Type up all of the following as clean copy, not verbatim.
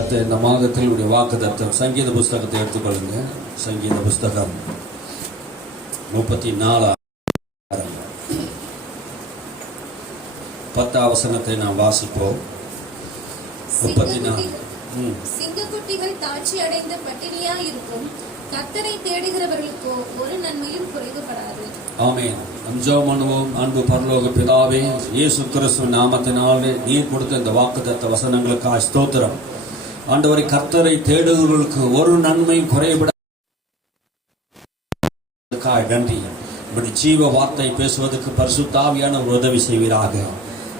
இந்த மாதத்தில் உடைய வாக்குத்தத்தம் சங்கீத புஸ்தகத்தை எடுத்துக்கொள்ளுங்க. சங்கீத புஸ்தகம் 34 10 வசனத்தை நாம் வாசிப்போம். 34. சிங்கக்குட்டிகள் தாட்சி அடைந்த பட்டினியா இருக்கும், கர்த்தரை தேடுகிறவர்களுக்கோ ஒரு நன்மையும் குறைவுபடாது. ஆமென். ஜெபம் பண்ணுவோம். அன்பு பரலோக பிதாவே, இயேசு கிறிஸ்துவின் நாமத்தினாலே நீர் கொடுத்த இந்த வாக்குத்தத்த வசனங்களுக்காக ஸ்தோத்திரம். ஆண்டவரை, கர்த்தரை தேடுகிறவர்களுக்கு ஒரு நன்மையும் குறைபட நன்றி. இப்படி ஜீவ வார்த்தை பேசுவதற்கு பரிசுத்த ஆவியான ஒரு உதவி செய்வீராக.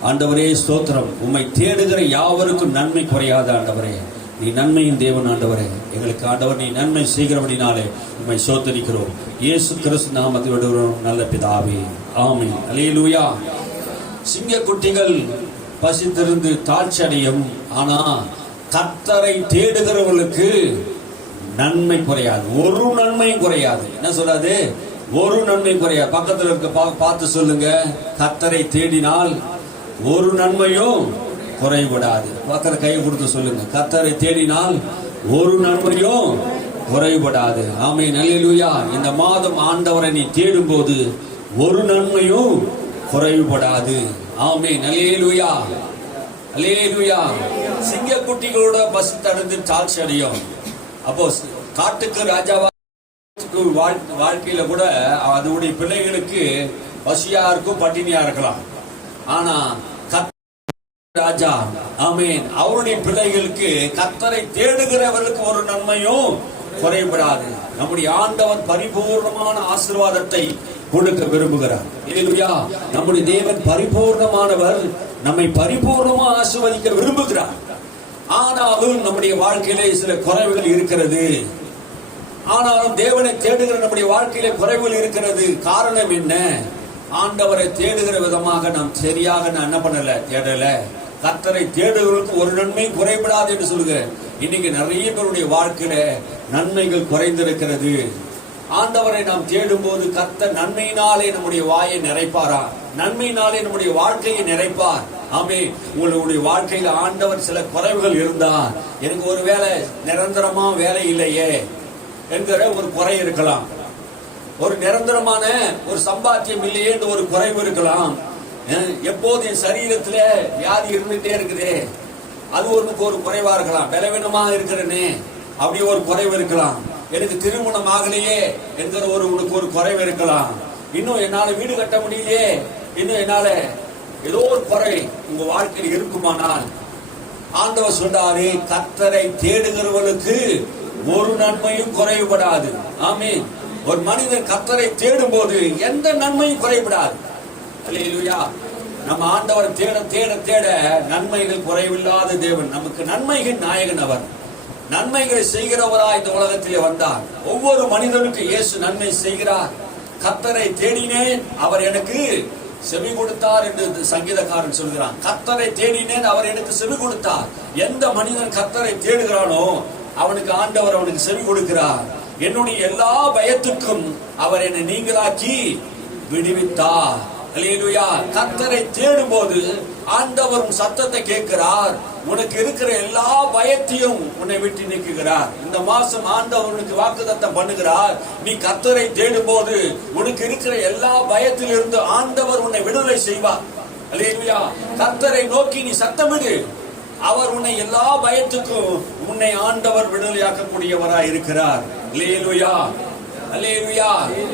ஆண்டவரே ஸ்தோத்திரம். உம்மை தேடுகிற யாவருக்கும் நன்மை குறையாத ஆண்டவரே, நீ நன்மையின் தேவன் ஆண்டவரே. எங்களுக்கு ஆண்டவர் நீ நன்மை செய்கிறபடினாலே உம்மை ஸ்தோத்திரிக்கிறோம். இயேசு கிறிஸ்து நாமத்தை விடுகிறோம் நல்ல பிதாவே, ஆமென். அல்லேலூயா. சிங்கக்குட்டிகள் பசித்திருந்து தாழ்ச்சி அடையும், ஆனா கர்த்தரை தேடுகிறவர்களுக்கு நன்மை குறையாது, ஒரு நன்மையும் குறையாது. என்ன சொல்றாது? ஒரு நன்மை குறையாது. பக்கத்தில் இருக்க பார்த்து சொல்லுங்க, கர்த்தரை தேடினால் ஒரு நன்மையும் குறைபடாது. பக்கத்தில் கை கொடுத்து சொல்லுங்க, கர்த்தரை தேடினால் ஒரு நன்மையும் குறைபடாது. ஆமென். அல்லேலூயா. இந்த மாதம் ஆண்டவரை நீ தேடும் போது ஒரு நன்மையும் குறைபடாது. ஆமென். அல்லேலூயா. அல்லேலூயா. சிங்கக்குட்டிகளோட பசி தடுத்து தாழ்ச்சி அடையும். அப்போ காட்டுக்கு ராஜாவா வாழ்க்கையில கூட அதனுடைய பிள்ளைகளுக்கு பசியா இருக்கும், பட்டினியா இருக்கலாம். ஆனா ராஜா, ஆமென், அவருடைய பிள்ளைகளுக்கு கர்த்தரை தேடுகிறவர்களுக்கு ஒரு நன்மையும் குறைபடாது. நம்முடைய ஆண்டவர் பரிபூர்ணமான ஆசீர்வாதத்தை கொடுக்க விரும்புகிறார். அல்லேலூயா. நம்முடைய தேவன் பரிபூர்ணமானவர், நம்மை பரிபூர்ணமா ஆசீர்வதிக்க விரும்புகிறார். ஆனாலும் நம்முடைய வாழ்க்கையிலே சில குறைவுகள் இருக்கிறது. ஆனாலும் தேவனை தேடுகிற நம்முடைய வாழ்க்கையிலே குறைவுகள் இருக்கிறது. காரணம் என்ன? ஆண்டவரை தேடுகிற விதமாக நாம் சரியாக என்ன பண்ணல, தேடல. கர்த்தரை தேடுகிறவர்களுக்கு ஒரு நன்மையும் குறைபடாது என்று சொல்லுங்க. இன்னைக்கு நிறைய பேருடைய வாழ்க்கையில நன்மைகள் குறைந்திருக்கிறது. ஆண்டவரை நாம் தேடும் போது கர்த்தர் நன்மையினாலே நம்முடைய வாயை நிறைப்பாரா, நன்மையினாலே நம்முடைய வாழ்க்கையை நிறைப்பார். ஆமே, உங்களுடைய வாழ்க்கையில ஆண்டவர் சில குறைவுகள் இருந்தா, எனக்கு ஒரு வேலை நிரந்தரமா வேலை இல்லையே என்கிற ஒரு குறை இருக்கலாம், ஒரு நிரந்தரமான ஒரு சம்பாத்தியம் இல்லையே என்று ஒரு குறைவு இருக்கலாம், எப்போது என் சரீரத்துல வியாதி இருந்துட்டே இருக்குது அது ஒரு குறைவா இருக்கலாம், பலவீனமா இருக்கிறேனே அப்படி ஒரு குறைவு இருக்கலாம், எனக்கு திருமணம் ஆகலையே என்கிற ஒரு குறைவு இருக்கலாம், இன்னும் என்னால வீடு கட்ட முடியலையே, இன்னும் என்னால ஏதோ ஒரு குறை உங்க வாழ்க்கையில் இருக்குமானால் ஆண்டவர் சொல்றாரு, கர்த்தரை தேடுகிறவர்களுக்கு ஒரு நன்மையும் குறைபடாது. ஆமென். ஒரு மனிதன் கர்த்தரை தேடும் போது எந்த நன்மையும் குறைபடாது. அல்லேலூயா. நம்ம ஆண்டவர் தேட தேட தேட நன்மைகள் குறைவில்லாத தேவன், நமக்கு நன்மைகள் நாயகன். அவர் நன்மைகளை செய்கிறவரா இந்த உலகத்திலே வந்தார். ஒவ்வொரு மனிதனுக்கு இயேசு நன்மை செய்கிறார். கர்த்தரை தேடினேன், அவர் எனக்கு செவி கொடுத்தார் என்று சங்கீதக்காரன் சொல்கிறான். கர்த்தரை தேடினேன், அவர் எனக்கு செவி கொடுத்தார். எந்த மனிதன் கர்த்தரை தேடுகிறானோ அவனுக்கு ஆண்டவர் அவனுக்கு செவி கொடுக்கிறார். என்னுடைய எல்லா பயத்துக்கும் அவர் என்னை நீங்களாக்கி விடுவித்தார். அல்லேலூயா. கர்த்தரை தேடும் போது ஆண்டவர் சத்தத்தை கேட்கிறார். உனக்கு இருக்கிற எல்லா பயத்தையும் உன்னை விட்டு நீக்குகிறார். இந்த மாசம் ஆண்டவர் உனக்கு வாக்குத்தத்தம் பண்ணுகிறார். நீ கர்த்தரை தேடும் போது உனக்கு இருக்கிற எல்லா பயத்திலிருந்து ஆண்டவர் உன்னை விடுதலை செய்வார். அல்லேலூயா. கர்த்தரை நோக்கி நீ சத்தமிடு, அவர் உன்னை எல்லா பயத்துக்கும் உன்னை ஆண்டவர் விடுதலையாக்கக்கூடியவராய் இருக்கிறார். அல்லேலூயா. அல்லேலூயா.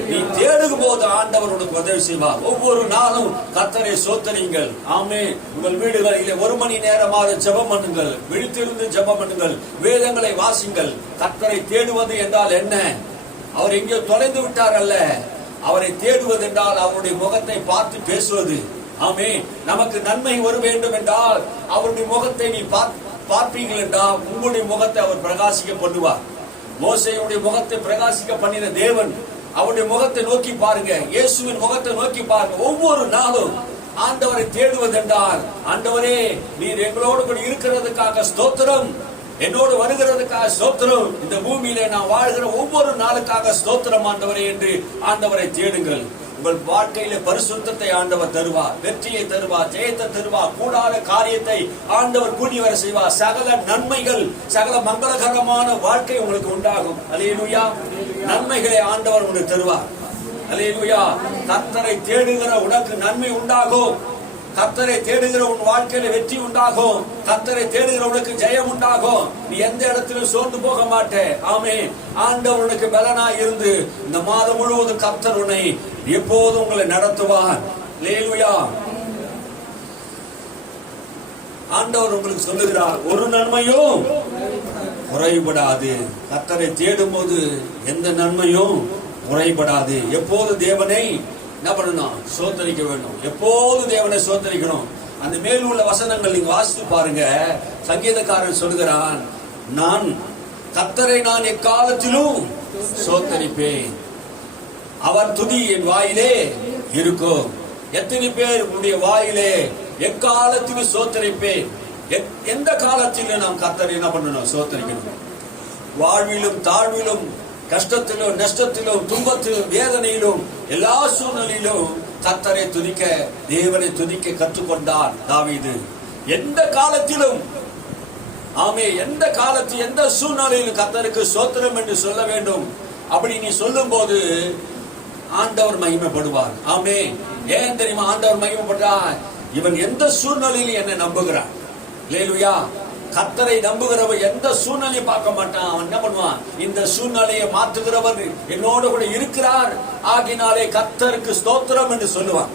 நீ தேடும் போது ஆண்டவர் உனக்கு உதவி செய்வார். ஒவ்வொரு நாளும் கர்த்தரை சோத்தரியுங்கள். ஆமென். உங்கள் வீடுகளிலே 1 மணி நேரமாக ஜெபம் பண்ணுங்கள், விழித்திருந்து ஜெபம் பண்ணுங்கள், வேதங்களை வாசிங்கள். கர்த்தரை தேடுவது என்றால் என்ன? அவர் எங்கேயோ தொலைந்து விட்டார் அல்ல, அவரை தேடுவது என்றால் அவருடைய முகத்தை பார்த்து பேசுவது. ஆமென். நமக்கு நன்மை வர வேண்டும் என்றால் அவருடைய முகத்தை நீ பார்ப்பீர்கள் என்றால் உங்களுடைய முகத்தை அவர் பிரகாசிக்க பண்ணுவார். மோசேயுடைய முகத்தை பிரகாசிக்க பண்ணின தேவன், அவருடைய முகத்தை நோக்கி பாருங்க, இயேசுவின் முகத்தை நோக்கி பாருங்க. ஒவ்வொரு நாளும் ஆண்டவரை தேடுவதென்றால், ஆண்டவரே நீர் எங்களோடு கூட இருக்கிறதுக்காக ஸ்தோத்திரம், என்னோடு வருகிறதுக்காக ஸ்தோத்திரம், இந்த பூமியில நான் வாழ்கிற ஒவ்வொரு நாளுக்காக ஸ்தோத்திரம் ஆண்டவரே என்று ஆண்டவரை தேடுங்கள். உங்கள் வாழ்க்கையில பரிசுத்தத்தை ஆண்டவர் தருவார், வெற்றியை தருவார், ஜெயத்தை தருவார், கூடாத காரியத்தை ஆண்டவர் கூடி வர செய்வார். சகல நன்மைகள், சகல மங்களகரமான வாழ்க்கை உங்களுக்கு உண்டாகும். அல்லேலூயா. நன்மைகளை ஆண்டவர் உங்களுக்கு தருவார். அல்லேலூயா. கர்த்தரை தேடுகிற உனக்கு நன்மை உண்டாகும். கர்த்தரை தேடுகிற உன் வாழ்க்கையில வெற்றி உண்டாகும். கர்த்தரை தேடுகிற உனக்கு ஜெயம் உண்டாகும். நீ எந்த இடத்திலும் சோர்ந்து போக மாட்டே. ஆமென். ஆண்டவர் உனக்கு பலனாய் இருந்து இந்த மாதம் முழுவதும் கர்த்தர் உன்னை எப்போதும் உங்களை நடத்துவார். அல்லேலூயா. ஆண்டவர் உங்களுக்கு சொல்லுகிறார், ஒரு நன்மையும் குறைபடாது. கர்த்தரை தேடும் போது எந்த நன்மையும் குறைபடாது. எப்போது தேவனை என்ன பண்ணணும்? சோதரிக்க வேண்டும். எப்போது தேவனை சோதரிக்கணும். அந்த மேல் உள்ள வசனங்கள் நீங்க வாசித்து பாருங்க. சங்கீதக்காரன் சொல்கிறான், நான் கர்த்தரை நான் எக்காலத்திலும் சோதரிப்பேன், அவர் துதி என் வாயிலே இருக்கும். எத்தனை பேர் உடைய வாயிலே எக்காலத்திலும் சோதரிப்பேன்? எந்த காலத்திலும் நாம் கர்த்தரை என்ன பண்ணணும்? சோதரிக்கணும். வாழ்விலும் தாழ்விலும், கஷ்டத்திலும் நஷ்டத்திலும் துன்பத்திலும் வேதனையிலும் எல்லா சூழ்நிலையிலும் கர்த்தரை துதிக்க, தேவனை துதிக்க கற்றுக்கொண்டார் தாவீது. எந்த காலத்திலும், ஆமே, எந்த காலத்தில் எந்த சூழ்நிலையிலும் கர்த்தருக்கு ஸ்தோத்திரம் என்று சொல்ல வேண்டும். அப்படி நீ சொல்லும் போது ஆண்டவர் மகிமைப்படுவார். ஆமே. ஏன் தெரியுமா ஆண்டவர் மகிமைப்படுறார்? இவன் எந்த சூழ்நிலையிலும் என்னை நம்புகிறான். அல்லேலூயா. கர்த்தரை நம்புகிறவன் எந்த சூழ்நிலையும் பார்க்க மாட்டான். அவன் என்ன பண்ணுவான்? இந்த சூழ்நிலையை மாற்றுகிறவர் என்னோடு கூட இருக்கிறார், ஆகினாலே கர்த்தருக்கு ஸ்தோத்திரம் என்று சொல்லுவான்.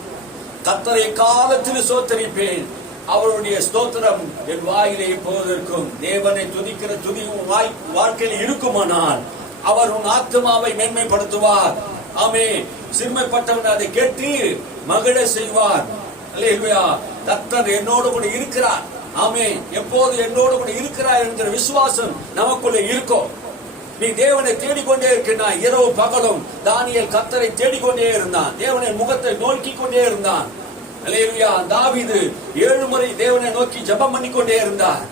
கர்த்தரை காலத்தில் ஸ்தோத்தரிப்பேன், அவருடைய ஸ்தோத்திரம் என் வாயிலே எப்போது இருக்கும். தேவனை துதிக்கிற துதி வாழ்க்கையில் இருக்குமானால் அவர் உன் ஆத்மாவை மேன்மைப்படுத்துவார். ஆமே. சிறுமைப்பட்டவன் அதை கேட்டு மகிழ செய்வார். அல்லேலூயா. கர்த்தர் என்னோடு கூட இருக்கிறார். ஆமே. எப்போது என்னோடு கூட இருக்கிறார் என்கிற விசுவாசம் நமக்குள்ள இருக்கும். நீ தேவனை தேடிக்கொண்டே இருக்கிறாய். இரவு பகலும் தானியேல் கர்த்தரை தேடிக்கொண்டே இருந்தான். தேவனை முகத்தை நோக்கி கொண்டே இருந்தான். அல்லேலூயா. தாவீது 7 முறை தேவனை நோக்கி ஜெபம் பண்ணிக்கொண்டே இருந்தார்.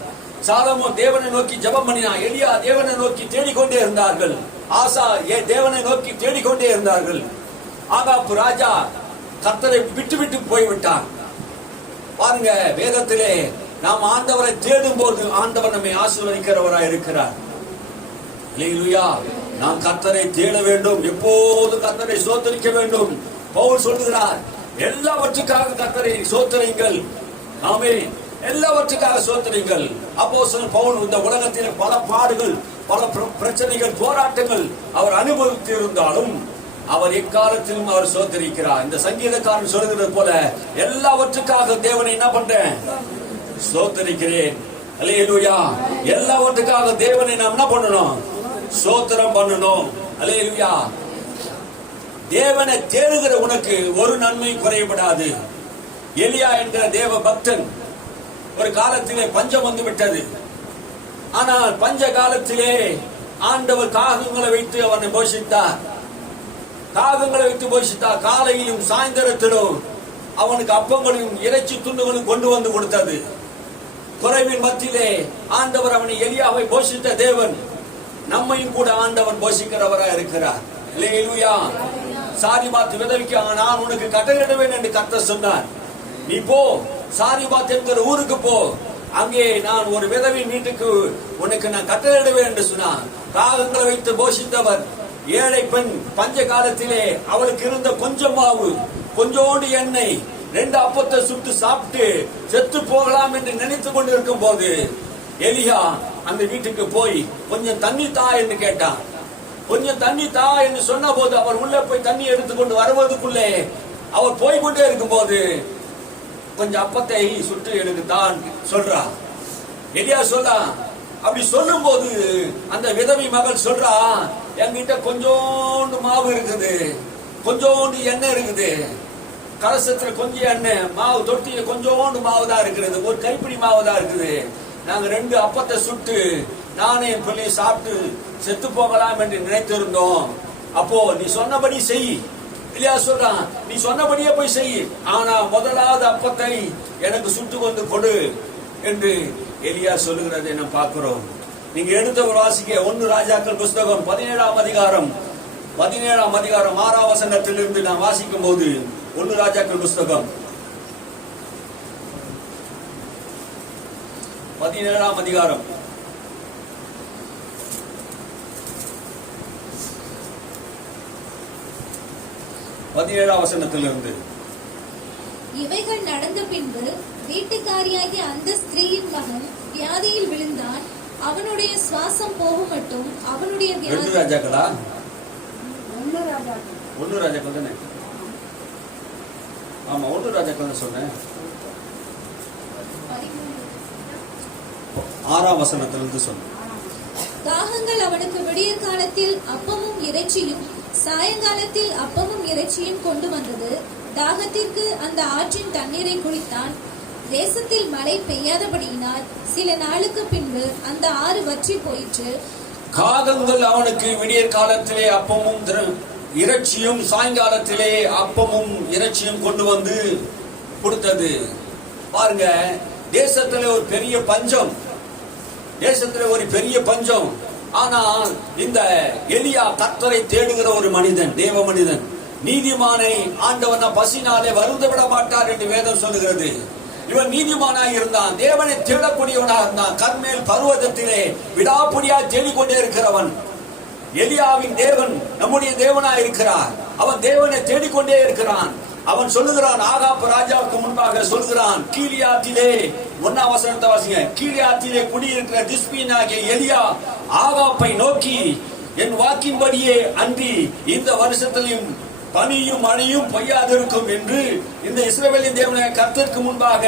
சாலமோன் தேவனை நோக்கி ஜெபம் பண்ணினான். எலியா தேவனை நோக்கி தேடிக்கொண்டே இருந்தார்கள். ஆசா தேவனை நோக்கி தேடிக்கொண்டே இருந்தார்கள். ஆகாப் ராஜா கர்த்தரை விட்டு போய்விட்டான். பாருங்க, வேதத்திலே நாம் ஆண்டவரை தேடும் போது ஆண்டவர் நம்மை ஆசீர்வதிக்கிறவராய் இருக்கிறார். அல்லேலூயா. நாம் கர்த்தரை தேட வேண்டும், எப்போது கர்த்தரை ஸ்தோத்திரிக்க வேண்டும். பவுல் சொல்லுகிறார், எல்லாவற்றுக்காக கர்த்தரை ஸ்தோத்திரியுங்கள். ஆமென். எல்லாவற்றுக்காக ஸ்தோத்திரியுங்கள். அப்போஸ்தலன் பவுல் இந்த உலகத்திலே பல பாடுகள், பல பிரச்சனைகள், போராட்டங்கள் அவர் அனுபவித்து இருந்தாலும் அவர் எக்காலத்திலும் அவர் ஸ்தோத்திரிக்கிறார். இந்த சங்கீதக்காரன் சொல்லுகிறது போல எல்லாவற்றுக்காக தேவனை என்ன பண்றேன்? ஸ்தோத்திரிக்கிறேன். அல்லேலூயா. எல்லாவற்றுக்காக தேவனை நாம் என்ன பண்ணணும்? ஸ்தோத்திரம் பண்ணணும். அல்லேலூயா. தேவனை தேடுகிற உனக்கு ஒரு நன்மை குறைபடாது. எலியா என்கிற தேவ பக்தன் ஒரு காலத்திலே பஞ்சம் வந்து விட்டது. ஆனால் பஞ்ச காலத்திலே ஆண்டவர் காகங்களை வைத்து அவனை போஷித்தார். காகங்களை வைத்து போஷித்தார். காலையிலும் சாயந்தரத்திலும் அவனுக்கு அப்பங்களையும் இறைச்சி துண்டுகளும் கொண்டு வந்து கொடுத்தது. குறைவின் மத்தியிலே ஆண்டவர் அவனை எலியாவை போஷித்த தேவன் நம்மையும் கூட ஆண்டவர் போஷிக்கிறவராக இருக்கிறார். அல்லேலூயா. சாரிபாத் விதவிக்கு நான் உனக்கு கட்டளையிடுவேன் என்று கர்த்தர் சொன்னார். நீ போ, சாரிபாத் என்கிற ஊருக்கு போ, அங்கே நான் ஒரு விதவின் வீட்டுக்கு உனக்கு நான் கட்டளையிடுவேன் என்று சொன்னார். காகங்களை வைத்து போஷித்தவர் ஏழை பெண் பஞ்ச காலத்திலே அவளுக்கு இருந்த கொஞ்சம் மாவு, கொஞ்சோண்டு எண்ணெய், 2 அப்பத்தை சுட்டு சாப்பிட்டு செத்து போகலாம் என்று நினைத்து கொண்டிருக்கும் போது எலியா அந்த வீட்டுக்கு போய் கொஞ்சம் தண்ணி தா என்று கேட்டான். கொஞ்சம் தண்ணி தா என்று சொன்ன போது அவர் உள்ள போய் தண்ணி எடுத்துக்கொண்டு வருவதற்குள்ளே அவர் போய்கொண்டே இருக்கும் போது கொஞ்சம் அப்பத்தை சுட்டு எனக்கு தான் சொல்றா. எலியா சொல்றா. அப்படி சொல்லும் போது அந்த விதவி மகள் சொல்றா, என்கிட்ட கொஞ்சோண்டு மாவு இருக்குது, கொஞ்சோண்டு எண்ணெய் இருக்குது, கலசத்துல கொஞ்சம் எண்ணெய், மாவு தொட்டியில கொஞ்சோண்டு மாவு தான் இருக்கிறது, ஒரு கைப்பிடி மாவு தான் இருக்குது. நாங்க 2 அப்பத்தை சுட்டு நானே என் பிள்ளையை சாப்பிட்டு செத்து போகலாம் என்று நினைத்திருந்தோம். அப்போ நீ சொன்னபடி செய். இல்லையா சொல்றான், நீ சொன்னபடியே போய் செய், ஆனா முதலாவது அப்பத்தை எனக்கு சுட்டு கொண்டு கொடு என்று எலியா சொல்லுகிறதை நாம் பார்க்கிறோம். நீங்க எடுத்த ஒரு வாசிக்க 1 ராஜாக்கள் புஸ்தகம் 17ஆம் அதிகாரம் 17ஆம் அதிகாரம் 6ஆம் வசனத்திலிருந்து நான் வாசிக்கும் போது 1 ராஜாக்கள் புஸ்தகம் 17ஆம் அதிகாரம் 17ஆம் வசனத்திலிருந்து, இவைகள் நடந்த பின்பு வீட்டுக்காரியாகிய அந்த ஸ்திரீயின் மகன் வியாதியில் விழுந்தான். அவனுடைய சுவாசம் போகும் மட்டும் அவனுடைய 2 ராஜாக்களா? 1 ராஜாக்கள். 1 ராஜாக்கள் தானே? ஆமா, 1 ராஜாக்கள் தான் சொன்னேன். 6ஆம் வசனத்திலிருந்து சொன்னேன். தாகங்கள் அவனுக்கு விடியற் காலத்தில் அப்பமும் இறைச்சியும் சாயங்காலத்தில் அப்பமும் இறைச்சியும் கொண்டு வந்தது. தாகத்திற்கு அந்த ஆற்றின் தண்ணீரை குடித்தான். தேசத்தில் மழை பெய்யாதபடியினால் சில நாளுக்கு பின்பு அந்த ஆறு வற்றி போயிற்று. காகங்கள் அவனுக்கு விடியற் காலத்திலே அப்பமும் இறைச்சியும் சாயங்காலத்திலே அப்பமும் இறைச்சியும் கொண்டு வந்து கொடுத்தது. பாருங்க, தேசத்துல ஒரு பெரிய பஞ்சம், தேசத்துல ஒரு பெரிய பஞ்சம். ஆனால் இந்த எலியா கர்த்தரை தேடுகிற ஒரு மனிதன், தேவ மனிதன். நீதிமானை ஆண்டவன் பசினாலே வருந்த விட மாட்டார் என்று வேதம் சொல்லுகிறது. இவன் நீதிமானாய் இருந்தான், தேவனை தேடக்கூடியவனாக இருந்தான். கர்மேல் பர்வதத்திலே விடாப்புடியாய் தேடிக்கொண்டே இருக்கிறவன். எலியாவின் தேவன் நம்முடைய தேவனாய் இருக்கிறார். அவன் தேவனை தேடிக்கொண்டே இருக்கிறான். அவன் சொல்லுகிறான், ஆகாப் ராஜாவுக்கு முன்பாக சொல்லுகிறான், கீலியாத்திலே 1ஆம் வசனத்தை வாசிங்க. கீலியாத்திலே குடியிருக்கிற திஸ்பீனாகிய எலியா ஆகாப்பை நோக்கி, என் வாக்கின்படியே அன்றி இந்த வருஷத்திலும் பனியும் மழையும் பொய்யாதிருக்கும் என்று இந்த இஸ்ரவேலின் தேவனாகிய கர்த்தருக்கு முன்பாக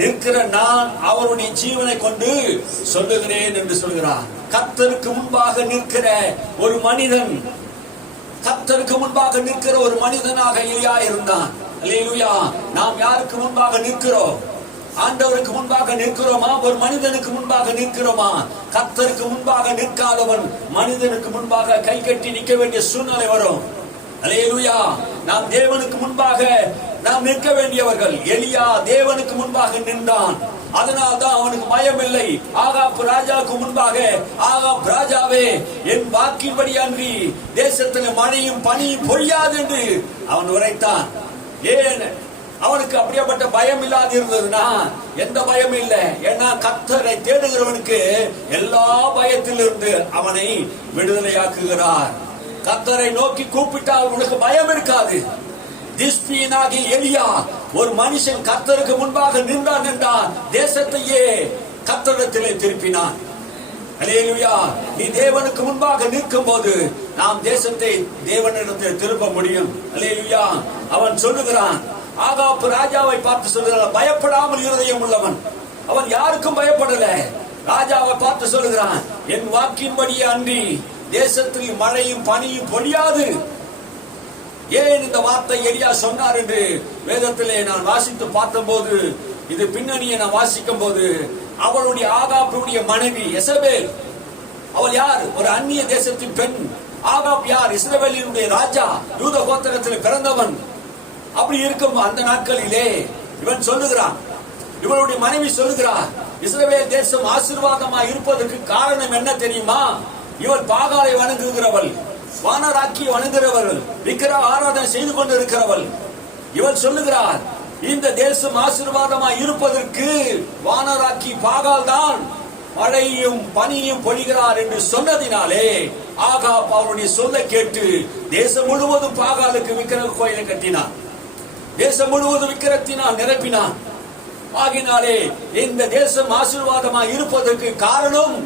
நிற்கிற நான் அவருடைய ஜீவனை கொண்டு சொல்லுகிறேன் என்று சொல்கிறான். கர்த்தருக்கு முன்பாக நிற்கிற ஒரு மனிதன், கர்த்தருக்கு முன்பாக நிற்கிற ஒரு மனிதனாக எலியா இருந்தான். அல்லேலூயா. நாம் யாருக்கு முன்பாக நிற்கிறோம்? ஆண்டவருக்கு முன்பாக நிற்கிறோமா? ஒரு மனிதனுக்கு முன்பாக நிற்கிறோமா? கர்த்தருக்கு முன்பாக நிற்காதவன் மனிதனுக்கு முன்பாக கை கட்டி நிற்க வேண்டிய சூழ்நிலை வரும். அல்லேலூயா. நாம் தேவனுக்கு முன்பாக நாம் நிற்க வேண்டியவர்கள். எலியா தேவனுக்கு முன்பாக நின்றான். அதனால்தான் அவனுக்கு பயம் இல்லை. ஆகாப் ராஜாவுக்கு முன்பாக, ஆகாப் ராஜாவே, என் வாக்கின்படி அன்றி தேசத்தில் மழையும் பனியும் பொழியாது என்று அவன் உரைத்தான். ஏன் அவனுக்கு அப்படியேப்பட்ட பயம் இல்லாது இருந்ததுன்னா? எந்த பயம் இல்லை. ஏன்னா கர்த்தரை தேடுகிறவனுக்கு எல்லா பயத்திலிருந்து அவனை விடுதலையாக்குகிறார். கர்த்தரை நோக்கி கூப்பிட்டால் உனக்கு பயம் இருக்காது. திஸ்பீனாகி எலியா ஒரு மனுஷன் கர்த்தருக்கு முன்பாக நின்றான் என்றால் தேசத்தையே கர்த்தரிடத்திலே திருப்பினான். அல்லேலூயா. நீ தேவனுக்கு முன்பாக நிற்கும் போது நாம் தேசத்தை தேவனிடத்தில் திருப்ப முடியும். அல்லேலூயா. அவன் சொல்லுகிறான், ஆகாப் ராஜாவை பார்த்து சொல்லுகிறான், பயப்படாமல் இருதயம் உள்ளவன். அவன் யாருக்கும் பயப்படல. ராஜாவை பார்த்து சொல்லுகிறான், என் வாக்கின்படியே அன்றி தேசத்தில் மழையும் பனியும் பொழியாது. ஏன் இந்த வார்த்தை எலியா சொன்னார் என்று வேதத்திலே நான் வாசித்து பார்த்தபோது, இது பின்னணியை நான் வாசிக்கும் போது, அவளுடைய ஆகாப்புடைய மனைவி எசபேல், அவள் யார்? ஒரு அந்நிய தேசத்தின் பெண். ஆகாப் யார்? இஸ்ரவேலினுடைய ராஜா, யூத கோத்திரத்தில் பிறந்தவன். அப்படி இருக்கும் அந்த நாட்களிலே இவன் சொல்லுகிறான், இவளுடைய மனைவி சொல்லுகிறார், இஸ்ரவேல் தேசம் ஆசீர்வாதமா இருப்பதற்கு காரணம் என்ன தெரியுமா? இவள் பாகாலை வணங்குகிறவள், வானராக்கி வணங்குகிறவள், விக்கிர ஆராதனை செய்து கொண்டிருக்கிறவள். இவள் சொல்லுகிறார், இந்த தேசம் ஆசீர்வாதமா இருப்பதற்கு வானராக்கி பாகால் தான் மழையும் பனியும் பொழிகிறார் என்று சொன்னதினாலே ஆகாப் அவருடைய சொல்லை கேட்டு தேசம் முழுவதும் பாகாலுக்கு விக்கிர கோயிலை கட்டினான். தேசம் முழுவதும் விக்கிரத்தினால் நிரப்பினான். ஆகினாலே இந்த தேசம் ஆசீர்வாதமா இருப்பதற்கு காரணம்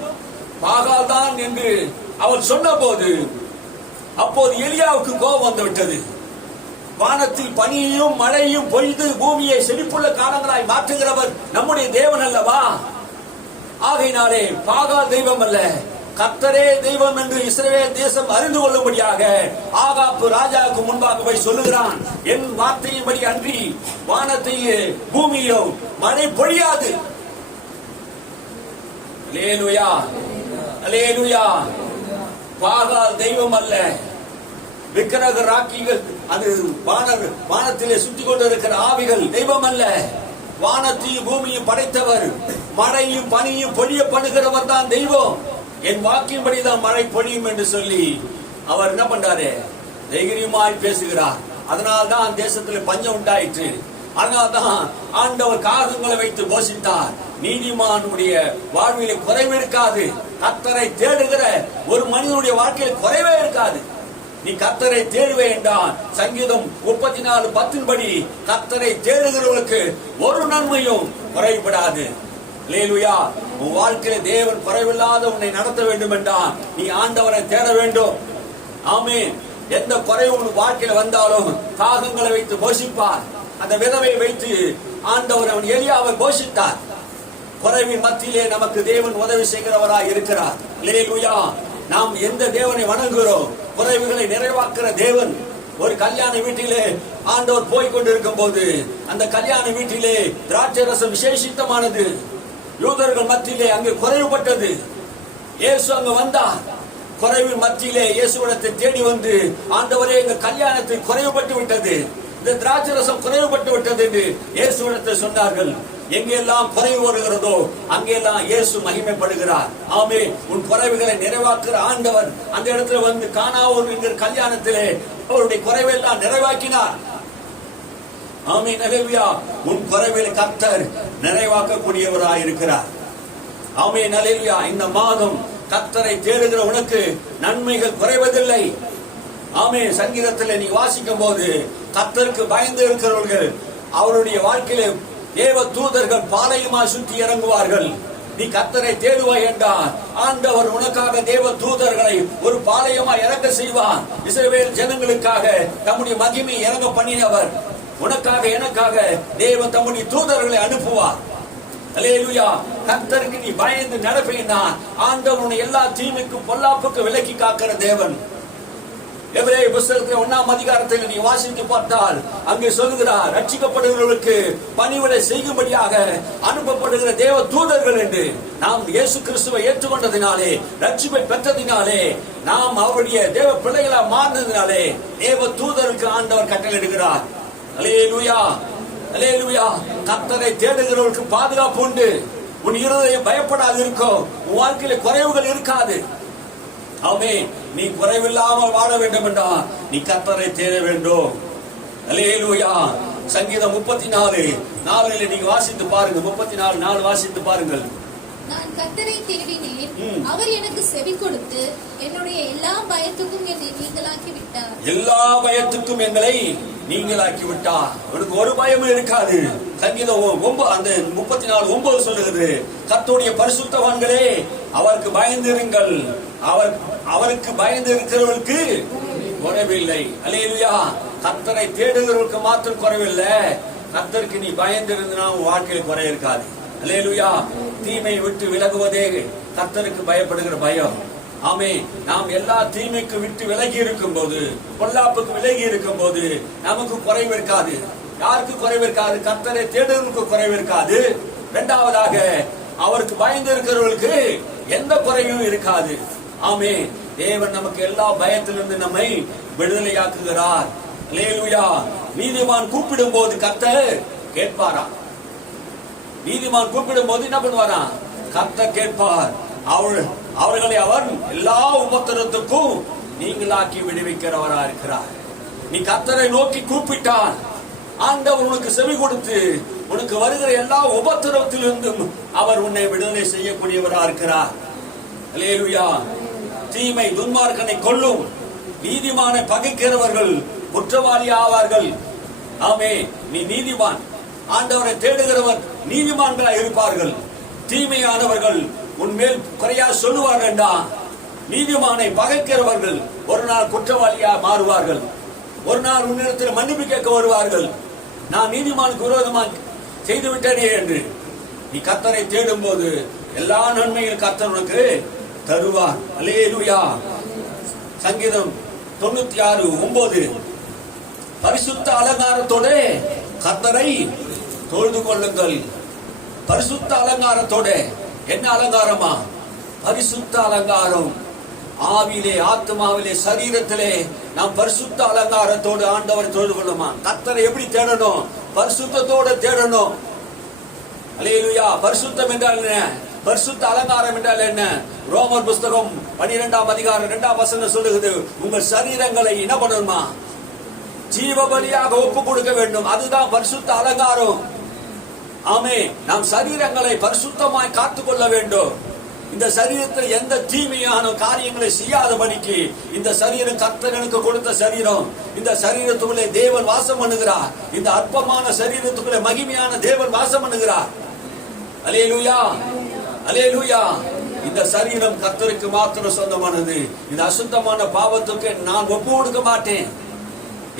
பாகால் தான் என்று அவள் சொன்ன போது, அப்போது எலியாவுக்கு கோபம் வந்து விட்டது. வானத்தில் பனியையும் மழையும் பொய்து பூமியை செழிப்புள்ள காலங்களாய் மாற்றுகிறவர் நம்முடைய தேவன் அல்லவா? ஆகையினாலே பாகால் தெய்வம் அல்ல, கர்த்தரே தெய்வம் என்று இஸ்ரவேல் தேசம் அறிந்து கொள்ளும்படியாக ஆகாப் ராஜாவுக்கு முன்பாக போய் சொல்லுகிறான், என் வார்த்தையின்படி அன்றி வானத்தையே பூமியோ மழை பொழியாது. அல்லேலூயா, அல்லேலூயா. பாகால் தெய்வம் அல்ல, விக்கிரக ராக்கிகள், அது வானத்திலே சுற்றி கொண்டிருக்கிற ஆவிகள் தெய்வம் அல்ல. வானத்தையும் பூமியும் படைத்தவர், மழையும் பனியும் பொழிய பண்ணுகிறவர் தான் தெய்வம். என் வாக்கின்படி தான் மழை பொழியும் என்று சொல்லி அவர் என்ன பண்றாரு? தைரியமாய் பேசுகிறார். அதனால்தான் தேசத்தில் பஞ்சம் உண்டாயிற்று. அதனால்தான் ஆண்டவர் காகங்களை வைத்து போஷித்தார். நீதிமானுடைய வாழ்விலே குறைவு இருக்காது. கர்த்தரை தேடுகிற ஒரு மனிதனுடைய வாழ்க்கையில் குறைவே இருக்காது. நீ கர்த்தரை தேடுவே என்றால் சங்கீதம் 34:10 படி கர்த்தரை தேடுகிறவர்களுக்கு ஒரு நன்மையும் குறைபடாது. அல்லேலூயா. உன் வாழ்க்கையில தேவன் குறைவில்லாத உன்னை நடத்த வேண்டும் என்றால் நீ ஆண்டவரை தேட வேண்டும். ஆமென். எந்த குறைவு உன் வாழ்க்கையில வந்தாலும் காகங்களை வைத்து போஷிப்பார். அந்த விதவை வைத்து ஆண்டவர் அவன் எலியாவை போஷித்தார். குறைவின் மத்தியிலே நமக்கு தேவன் உதவி செய்கிறவராய் இருக்கிறார். அல்லேலூயா. நாம் எந்த தேவனை வணங்குகிறோம்? குறைவுகளை நிறைவாக்குற தேவன். ஒரு கல்யாண வீட்டிலே ஆண்டவர் போய் கொண்டிருக்கும் போது அந்த கல்யாண வீட்டிலே திராட்சை ரசம் விசேஷித்தமானது. யூதர்கள் மத்தியிலே அங்கு குறைவுபட்டது. இயேசு அங்கு வந்தார். குறைவின் மத்தியிலே இயேசுவிடத்தை தேடி வந்து, ஆண்டவரே எங்க கல்யாணத்தில் குறைவுபட்டு விட்டது, இந்த திராட்சை ரசம் குறைவுபட்டு விட்டது என்று இயேசுவிடத்தை சொன்னார்கள். எங்கெல்லாம் குறைவு வருகிறதோ அங்கெல்லாம் இயேசு மகிமைப்படுகிறார். ஆமே. உன் குறைவுகளை நிறைவாக்குற ஆண்டவர் அந்த இடத்துல வந்து கானாவூர் என்கிற கல்யாணத்திலே அவருடைய குறைவெல்லாம் நிறைவாக்கினார். ஆமென். அல்லேலூயா. உன் குறைவில் கர்த்தர் நிறைவாக்கக்கூடியவராய் இருக்கிறார். ஆமென். அல்லேலூயா. இந்த மாதம் கர்த்தரை தேடுகிற உனக்கு நன்மைகள் குறைவதில்லை. ஆமென். சங்கீதத்திலே நீ வாசிக்கும் போது கர்த்தருக்கு பயந்து இருக்கிறவர்கள் அவருடைய வாழ்க்கையிலே தேவ தூதர்கள் பாளையமா சுற்றி இறங்குவார்கள். நீ கர்த்தரை தேடுவாய் என்றால் ஆண்டவர் உனக்காக தேவ தூதர்களை ஒரு பாளையமா இறங்க செய்வார். இஸ்ரவேல் ஜனங்களுக்காக தம்முடைய மகிமை இறங்க பண்ணினவர். உனக்காக எனக்காக தேவன் தம்முடைய தூதர்களை அனுப்புவார். அல்லேலூயா. கர்த்தருக்கு நீ பயந்து நடப்பீனா ஆண்டவர் உன்னை எல்லா தீமைக்கும் பொல்லாப்புக்கு விலக்கி காக்கிற தேவன். எபிரேய புத்தகத்தில் 1ஆம் அதிகாரத்தில் நீ வாசித்து பார்த்தால் அங்கே சொல்லுகிறார், ரட்சிக்கப்படுகிறவர்களுக்கு பணிவிடை செய்யும்படியாக அனுப்பப்படுகிற தேவ தூதர்கள் என்று. நாம் இயேசு கிறிஸ்துவை ஏற்றுக்கொண்டதினாலே, ரட்சிப்பை பெற்றதினாலே, நாம் அவருடைய தேவ பிள்ளைகளா மாறினதினாலே தேவ தூதருக்கு ஆண்டவர் கட்டளையிடுகிறார். அல்லேலூயா. அல்லேலூயா. கர்த்தரை தேடுகிறவர்களுக்கு பாதுகாப்பு உண்டு. உன் இருதயம் பயப்படாது இருக்கும். உன் வாழ்க்கையில குறைவுகள் இருக்காது. ஆமென். நீ குறைவில்லாமல் வாழ வேண்டும் என்றால் நீ கர்த்தரை தேட வேண்டும். அல்லேலூயா. சங்கீதம் 34:4 நீங்க வாசித்து பாருங்க. 34:4 வாசித்து பாருங்கள். நான் கர்த்தரை தேடினேன், அவர் எனக்கு செவி கொடுத்து என்னுடைய எல்லா பயத்துக்கும் என்னை நீங்களாக்கி விட்டார். எல்லா பயத்துக்கும் எங்களை நீங்களாக்கி விட்டார். உனக்கு ஒரு பயமும் இருக்காது. சங்கீதம் 34:9 சொல்லுகிறது, கர்த்தருடைய பரிசுத்தவான்களே அவருக்கு பயந்திருங்கள், அவருக்கு பயந்து இருக்கிறவர்களுக்கு குறைவில்லை. அல்லேலூயா. கர்த்தரை தேடுகிறவர்களுக்கு மாத்திரம் குறைவில்லை. கர்த்தருக்கு நீ பயந்து இருந்தா உன் வாழ்க்கையில் குறை இருக்காது. அல்லேலூயா. தீமை விட்டு விலகுவதே கர்த்தருக்கு பயப்படுகிற பயம். ஆமே. நாம் எல்லா தீமைக்கு விட்டு விலகி இருக்கும் போது, பொல்லாப்புக்கு விலகி இருக்கும் போது நமக்கு குறைவு இருக்காது. யாருக்கு குறைவு இருக்காது? கர்த்தரை தேடுவதற்கு குறைவு இருக்காது. இரண்டாவதாக அவருக்கு பயந்து இருக்கிறவர்களுக்கு எந்த குறைவும் இருக்காது. ஆமே. தேவன் நமக்கு எல்லா பயத்திலிருந்து நம்மை விடுதலையாக்குகிறார். அல்லேலூயா. நீதிமான் கூப்பிடும் போது கர்த்தர் கேட்பாரா? நீதிமான் கூப்பிடும் போது என்ன பண்ணுவாரா? கர்த்தர் கேட்பார். அவர்களை அவர் எல்லா உபத்திரத்துக்கும் நீங்களாக்கி விடுவிக்கிறவரா இருக்கிறார். நீ கர்த்தரை நோக்கி கூப்பிட்டால் ஆண்டவர் உனக்கு செவி கொடுத்து உனக்கு வருகிற எல்லா உபத்திரத்திலிருந்தும் அவர் உன்னை விடுதலை செய்யக்கூடியவரா இருக்கிறார். அல்லேலூயா. தீமை துன்மார்க்கனை கொல்லும், நீதிமானை பகைக்கிறவர்கள் குற்றவாளி ஆவார்கள். ஆமே. நீ நீதிமான், ஆண்டவரை தேடுகிறவர் நீதிமான்களாக இருப்பார்கள். தீமையானவர்கள் உன்மேல் குறையா சொல்லுவார்கள் என்றா நீதிமானை பகைக்கிறவர்கள் ஒரு நாள் குற்றவாளியா மாறுவார்கள். ஒரு நாள் உன்னிடத்தில் மன்னிப்பு கேட்க வருவார்கள். நான் நீதிமானுக்கு விரோதமாக செய்து விட்டேனே என்று. நீ கர்த்தரை தேடும் போது எல்லா நன்மையும் கர்த்தர் உனக்கு தருவார். அல்லேலூயா. சங்கீதம் 96:9 பரிசுத்த அலங்காரத்தோட கர்த்தரை தொழுது கொள்ளுங்கள். பரிசுத்த அலங்காரத்தோட. என்ன அலங்காரமா? பரிசுத்த அலங்காரம். ஆவிலே, ஆத்மாவிலே, சரீரத்திலே நாம் பரிசுத்த அலங்காரத்தோடு ஆண்டவரை தொழுது கொள்ளுமா? கர்த்தரை எப்படி தேடணும்? பரிசுத்தத்தோடு தேடணும். அல்லேலூயா. பரிசுத்தம் என்றால் என்ன? பரிசுத்த அலங்காரம் என்றால் என்ன? ரோமர் புஸ்தகம் 12ஆம் அதிகாரம் 2ஆம் வசனம் சொல்லுகிறது, உங்கள் சரீரங்களை என்ன பண்ணணுமா? ஜீவ பலியாக ஒப்பு கொடுக்க வேண்டும். அதுதான் பரிசுத்த அலங்காரம். ஆமே, நாம் சரீரங்களை பரிசுத்தமாய் காத்துக்கொள்ள வேண்டும். இந்த சரீரத்தில் எந்த தீமையான காரியங்களை செய்யாதபடிக்கு இந்த சரீரம் கர்த்தருக்கு கொடுத்த சரீரம். இந்த சரீரத்துக்குள்ளே தேவன் வாசம் பண்ணுகிறார். இந்த அற்பமான சரீரத்துக்குள்ளே மகிமையான தேவன் வாசம் பண்ணுகிறார். அல்லேலூயா, அல்லேலூயா. இந்த சரீரம் கர்த்தருக்கு மாத்திரம் சொந்தமானது. இந்த அசுத்தமான பாவத்துக்கு நான் ஒப்பு கொடுக்க மாட்டேன்.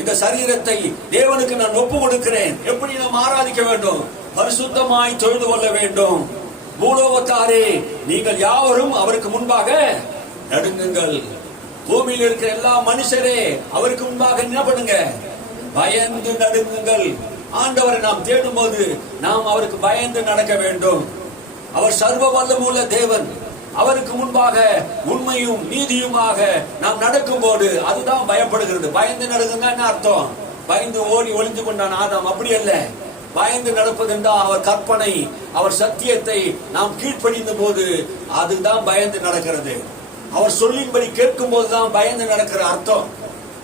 இந்த சரீரத்தை தேவனுக்கு நான் ஒப்பு கொடுக்கிறேன். எப்படி நாம் ஆராதிக்க வேண்டும்? பரிசுத்தமாய் தொழுது கொள்ள வேண்டும். பூலோகத்தாரே, நீங்கள் யாவரும் அவருக்கு முன்பாக நடுங்குங்கள். பூமியில் இருக்கிற எல்லா மனுஷரே அவருக்கு முன்பாக என்ன பண்ணுங்க? பயந்து நடுங்குங்கள். ஆண்டவரை நாம் தேடும் போது நாம் அவருக்கு பயந்து நடக்க வேண்டும். அவர் சர்வ வல்லமுள்ள தேவன். அவருக்கு முன்பாக உண்மையும் நீதியுமாக நாம் நடக்கும் போது அதுதான் பயப்படுகிறது. பயந்து நடக்குங்க என்ன அர்த்தம்? பயந்து ஓடி ஒளிந்து கொண்டான் ஆதாம். அப்படி அல்ல. பயந்து நடப்பது என்றால் அவர் கற்பனை, அவர் சத்தியத்தை நாம் கீழ்ப்படிந்த போது அதுதான் பயந்து நடக்கிறது. அவர் சொல்லின்படி கேட்கும் போதுதான் பயந்து நடக்கிற அர்த்தம்.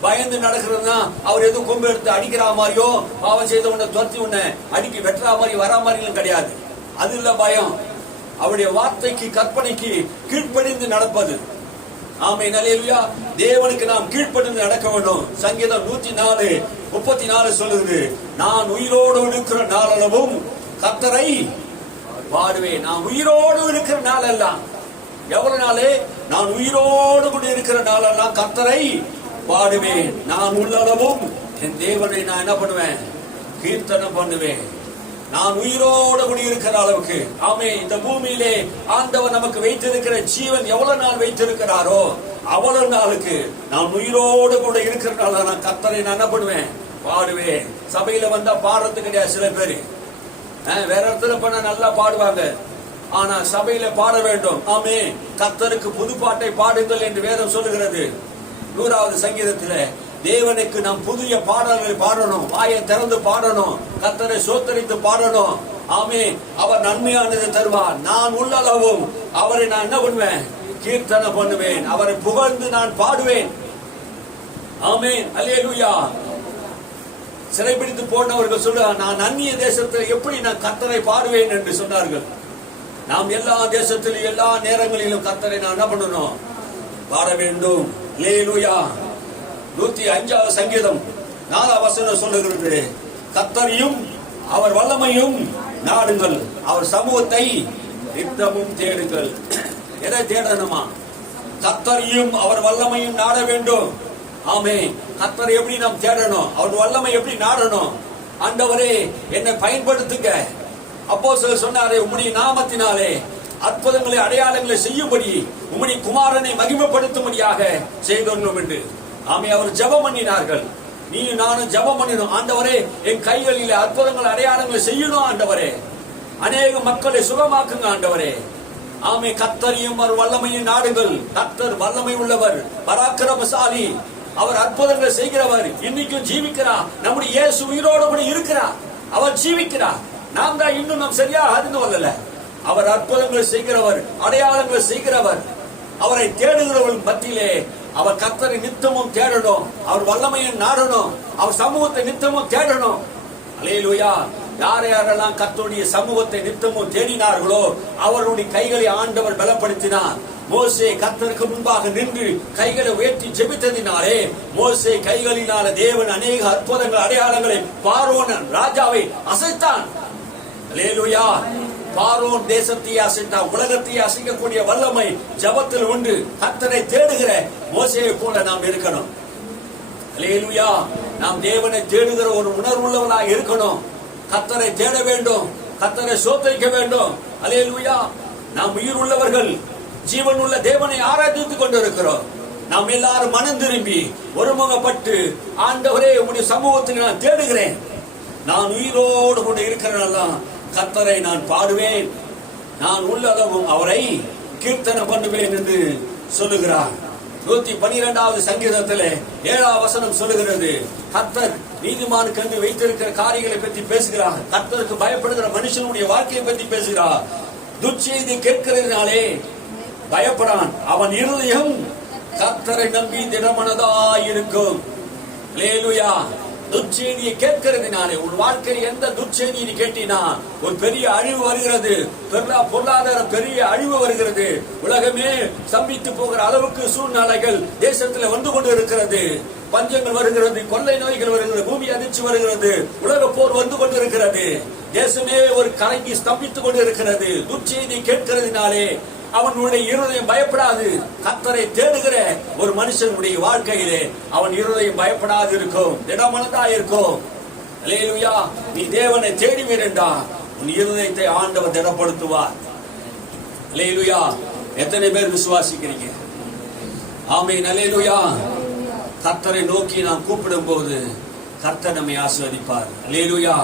பயந்து நடக்கிறதுனா அவர் எதுவும் கொம்பு எடுத்து அடிக்கிற மாதிரியோ, பாவம் செய்த உன்னை துரத்தி உன்னை அடிக்கி வெட்டுற மாதிரி வரா மாதிரியும் கிடையாது. அது இல்ல பயம். அவருடைய வார்த்தைக்கு கற்பனைக்கு கீழ்ப்படிந்து நடப்பது. ஆமென், அல்லேலூயா. தேவனுக்கு நாம் கீழ்ப்படிந்து நடக்க வேண்டும். சங்கீதம் 104:34 சொல்லுகிறது, நான் உயிரோடு இருக்கிற நாளளவும் கர்த்தரை பாடுவேன். நான் உயிரோடு இருக்கிற நாளெல்லாம், எவ்வளவு நாளே? நான் உயிரோடு கூட இருக்கிற நாளெல்லாம் கர்த்தரை பாடுவேன். நான் உள்ளளவும் என் தேவனை நான் என்ன பண்ணுவேன்? கீர்த்தனம் பண்ணுவேன். நான் உயிரோடு கூட இருக்கிற அளவுக்கு. ஆமே, இந்த பூமியிலே ஆண்டவர் நமக்கு வைத்திருக்கிற ஜீவன் எவ்வளவு நாள் வைத்திருக்கிறாரோ அவ்வளவு நாளுக்கு நான் உயிரோடு கூட இருக்கிறனால நான் கர்த்தரை நான் என்ன பண்ணுவேன்? பாடுவேன். சபையில வந்தா பாடுறது கிடையாது. சில பேரு வேற இடத்துல பண்ண நல்லா பாடுவாங்க. ஆனா சபையில பாட வேண்டும். ஆமே, கர்த்தருக்கு புது பாட்டை பாடுங்கள் என்று வேதம் சொல்லுகிறது. 100வது சங்கீதத்திலே தேவனுக்கு நாம் புதிய பாடல்களை பாடணும். வாயை திறந்து பாடணும். கர்த்தரை சோத்தரித்து பாடணும். ஆமே, அவர் நன்மையானதை தருவார். நான் உள்ளளவும் அவரை நான் என்ன பண்ணுவேன்? கீர்த்தனை பண்ணுவேன். அவரை புகழ்ந்து நான் பாடுவேன். ஆமென், அல்லேலூயா. சிறைபிடித்து போனவர்கள் சொல்ல, நான் அந்நிய தேசத்தில் எப்படி நான் கர்த்தரை பாடுவேன் என்று சொன்னார்கள். நாம் எல்லா தேசத்திலும் எல்லா நேரங்களிலும் கர்த்தரை நான் என்ன பண்ணணும்? பாட வேண்டும். அல்லேலூயா. 105வது சங்கீதம் 4ஆம் வசனம் சொல்லுகிறது, கர்த்தரையும் அவர் வல்லமையும் நாடுங்கள், அவர் சமூகத்தை நித்தமும் தேடுங்கள். எதை தேடணுமா? கர்த்தரையும் அவர் வல்லமையும் நாட வேண்டும். ஆமே, கர்த்தரை எப்படி நாம் தேடணும்? அவர் வல்லமை எப்படி நாடணும்? ஆண்டவரே என்னை பயன்படுத்துங்க. அப்போஸ்தலர் சொன்னாரே, உம்முடைய நாமத்தினாலே அற்புதங்களை அடையாளங்களை செய்யும்படி உம்முடைய குமாரனை மகிமைப்படுத்தும்படியாக செய்தோம் என்று. ஆமே, அவர் ஜெபம் பண்ணினார்கள். நீ நானும் ஜெபம் பண்ணினோம். ஆண்டவரே, என் கைகளிலே அற்புதங்கள் அடையாளங்களை செய்யணும். ஆண்டவரே, அநேக மக்களை சுகமாக்குங்க. ஆண்டவரே, ஆமே, கர்த்தரையும் அவர் வல்லமையும் நாடுங்கள். கர்த்தர் வல்லமை உள்ளவர், பராக்கிரமசாலி. அவர் அற்புதங்களை செய்கிறவர். இன்னைக்கும் ஜீவிக்கிறார். நம்முடைய இயேசு உயிரோடு கூட இருக்கிறார். அவர் ஜீவிக்கிறார். நாம் தான் இன்னும் நாம் சரியாக அறிந்து கொள்ளல. அவர் அற்புதங்களை செய்கிறவர், அடையாளங்களை செய்கிறவர். அவரை தேடுகிறவர்கள் மத்தியிலே அவர் கர்த்தரை நித்தமும் தேடணும். அவர் வல்லமையை நாடணும். அவர் சமூகத்தை நித்தமும் தேடணும். அல்லேலூயா. யார் யாரெல்லாம் கர்த்தருடைய சமூகத்தை நித்தமும் தேடினார்களோ அவருடைய கைகளை ஆண்டவர் பலப்படுத்தினார். மோசே கர்த்தருக்கு முன்பாக நின்று கைகளை உயர்த்தி ஜெபித்ததினாலே மோசே கைகளினால தேவன் அநேக அற்புதங்கள் அடையாளங்களை பார்வோன் ராஜாவை அசைத்தான். அல்லேலூயா. பார்வோன் தேசத்தை அசைத்தான். உலகத்தை அசைக்கக்கூடிய வல்லமை ஜபத்தில் உண்டு. கர்த்தரை தேடுகிற மோசேயை போல நாம் இருக்கணும். அல்லேலூயா. நாம் தேவனை தேடுகிற ஒரு உணர்வுள்ளவனாக இருக்கணும். கர்த்தரை தேட வேண்டும். கர்த்தரை சோதரிக்க வேண்டும். அல்லேலூயா. நாம் உயிர் உள்ளவர்கள், ஜீவன் உள்ள தேவனை ஆராதித்துக் கொண்டிருக்கிறோம். நாம் எல்லாரும் மனம் திரும்பி ஒருமுகப்பட்டு, ஆண்டவரே உம்முடைய சமூகத்தில் நான் தேடுகிறேன். நான் உயிரோடு கொண்டு இருக்கிறனால்தான் கர்த்தரை நான் பாடுவேன். நான் உள்ளளவும் அவரை கீர்த்தனை பண்ணுவேன் என்று சொல்லுகிறார். 112வது சங்கீதத்திலே 7ஆம் வசனம் சொல்லுகிறது, கர்த்தர் நீதிமானுக்கு என்று வைத்திருக்கிற காரியங்களை பற்றி பேசுகிறார். கர்த்தருக்கு பயப்படுகிற மனுஷனுடைய வாழ்க்கையை பற்றி பேசுகிறார். துர்ச்செய்தி கேட்கிறதுனாலே பயப்படான். அவன் இருதயம் கர்த்தரை நம்பி திடமனதாயிருக்கும். அல்லேலூயா. துர்ச்செய்தியை கேட்கிறதுனாலே உன் வாழ்க்கையில் எந்த துர்ச்செய்தியை கேட்டினா ஒரு பெரிய அழிவு வருகிறது, பொருளாதார பெரிய அழிவு வருகிறது, உலகமே ஸ்தம்பித்து போகிற அளவுக்கு சூழ்நிலைகள் தேசத்தில் வந்து கொண்டு இருக்கிறது. பஞ்சங்கள் வருகிறது, கொள்ளை நோய்கள் வருகிறது, பூமி அதிர்ச்சி வருகிறது, உலக போர் வந்து கொண்டு இருக்கிறது, தேசமே ஒரு கலங்கி ஸ்தம்பித்துக் கொண்டு இருக்கிறது. துர்ச்செய்தி கேட்கிறதுனாலே அவனுடைய இருதயம் பயப்படாது. கர்த்தரை தேடுகிற ஒரு மனுஷனுடைய வாழ்க்கையிலே அவன் இருதயம் பயப்படாது இருக்கும், திடமனதா இருக்கும். அல்லேலூயா. நீ தேவனை தேடுவீர் என்றால் உன் இருதயத்தை ஆண்டவர் திடப்படுத்துவார். அல்லேலூயா. எத்தனை பேர் விசுவாசிக்கிறீங்க? ஆமென். அல்லேலூயா. கர்த்தரை நோக்கி நாம் கூப்பிடும் போது கர்த்தர் நம்மை ஆசீர்வதிப்பார். அல்லேலூயா.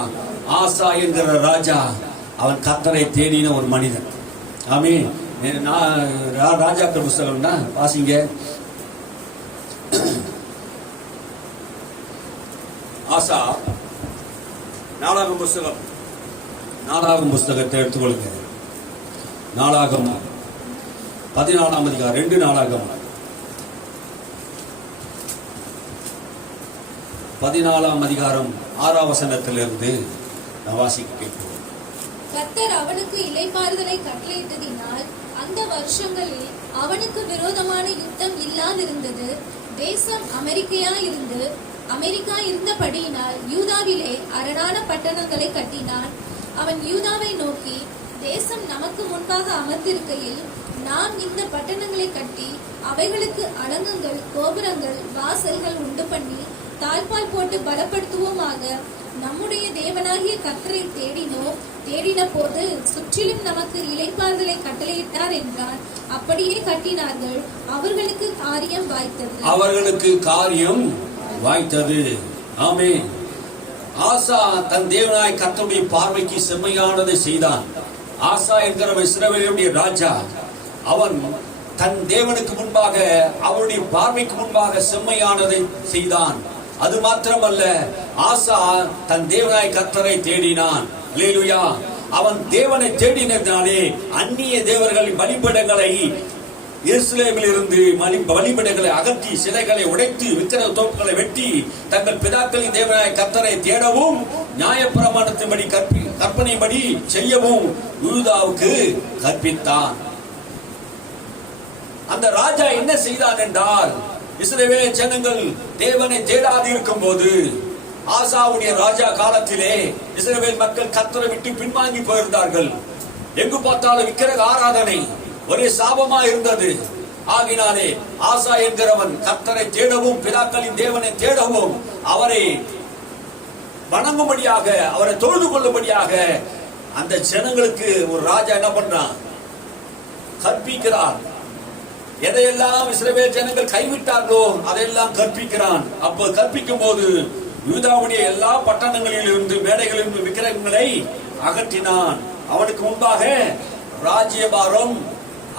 ஆசா என்கிற ராஜா அவன் கர்த்தரை தேடின ஒரு மனிதன். ஆமென். ராஜாக்கள் புஸ்தகம்னா வாசிங்க. ஆசா நாளாகம் புஸ்தகத்தை எடுத்துக்கொள்ளுங்க. நாளாகம் 14ஆம் அதிகாரம் 2 நாளாகம் 14ஆம் அதிகாரம் 6ஆம் வசனத்திலிருந்து நான் வாசிக்க கேட்கிறேன். கர்த்தர் அவனுக்கு இளைப்பாறுதலை கட்டளையிட்டதினால் அந்த வருஷங்களில் அவனுக்கு விரோதமான யுத்தம் இல்லாதிருந்தது. தேசம் அமெரிக்கா இருந்தபடியினால் யூதாவிலே அரணான பட்டணங்களை கட்டினான். அவன் யூதாவை நோக்கி, தேசம் நமக்கு முன்பாக அமர்ந்திருக்கையில் நாம் இந்த பட்டணங்களை கட்டி அவைகளுக்கு அலங்கங்கள், கோபுரங்கள், வாசல்கள் உண்டு பண்ணி தாழ்பால் போட்டு பலப்படுத்துவோமாக. நம்முடைய தேவனாகிய கர்த்தரை தேடின போது சுற்றிலும் நமக்கு இளைப்பாறுதலை கட்டளையிட்டார் என்றான். அப்படியே கட்டினார்கள். அவர்களுக்கு காரியம் வாய்த்தது. ஆமென். ஆசா தன் தேவனாய் கர்த்தருடைய பார்வைக்கு செம்மையானதை செய்தான். ஆசா என்கிற இஸ்ரவேலுடைய ராஜா, அவன் தன் தேவனுக்கு முன்பாக, அவருடைய பார்வைக்கு முன்பாக செம்மையானதை செய்தான். அது மாத்திரமல்ல, ஆசா தன் தேவனாய் கர்த்தரை தேடினான். அல்லேலூயா. அவன் தேவனை தேடினதாலே அந்நிய தேவர்களின் பலிபீடங்களை எருசலேமில் இருந்து பலிபீடங்களை அகற்றி, சிலைகளை உடைத்து, விக்கிரக தோப்புகளை வெட்டி, தங்கள் பிதாக்களின் தேவனாய் கர்த்தரை தேடவும் நியாயப்பிரமாணத்தின்படி கற்பனைப்படி செய்யவும் யூதாவுக்கு கற்பித்தான். அந்த ராஜா என்ன செய்தான் என்றால், இஸ்ரவேல் ஜனங்கள் தேவனை தேடாது இருக்கும் போது, ஆசாவுடைய ராஜா காலத்திலே இஸ்ரவேல் மக்கள் கர்த்தரை விட்டு பின்வாங்கி போயிருந்தார்கள். எங்கு பார்த்தாலும் விக்கிரக ஆராதனை ஒரே சாபமா இருந்தது. ஆகினாலே ஆசா என்கிறவன் கர்த்தரை தேடவும், பிதாக்களின் தேவனை தேடவும், அவரை வணங்கும்படியாக, அவரை தொழுது கொள்ளும்படியாக அந்த ஜனங்களுக்கு ஒரு ராஜா என்ன பண்றான்? கற்பிக்கிறான். எதையெல்லாம் இஸ்ரவேல் ஜனங்கள் கைவிட்டார்களோ அதையெல்லாம் கற்பிக்கிறான். அப்போ கற்பிக்கும் போது யூதாவுடைய எல்லா பட்டணங்களில் இருந்து, மேடைகளிலிருந்து விக்கிரகங்களை அகற்றினான். அவனுக்கு முன்பாக ராஜ்யபாரம்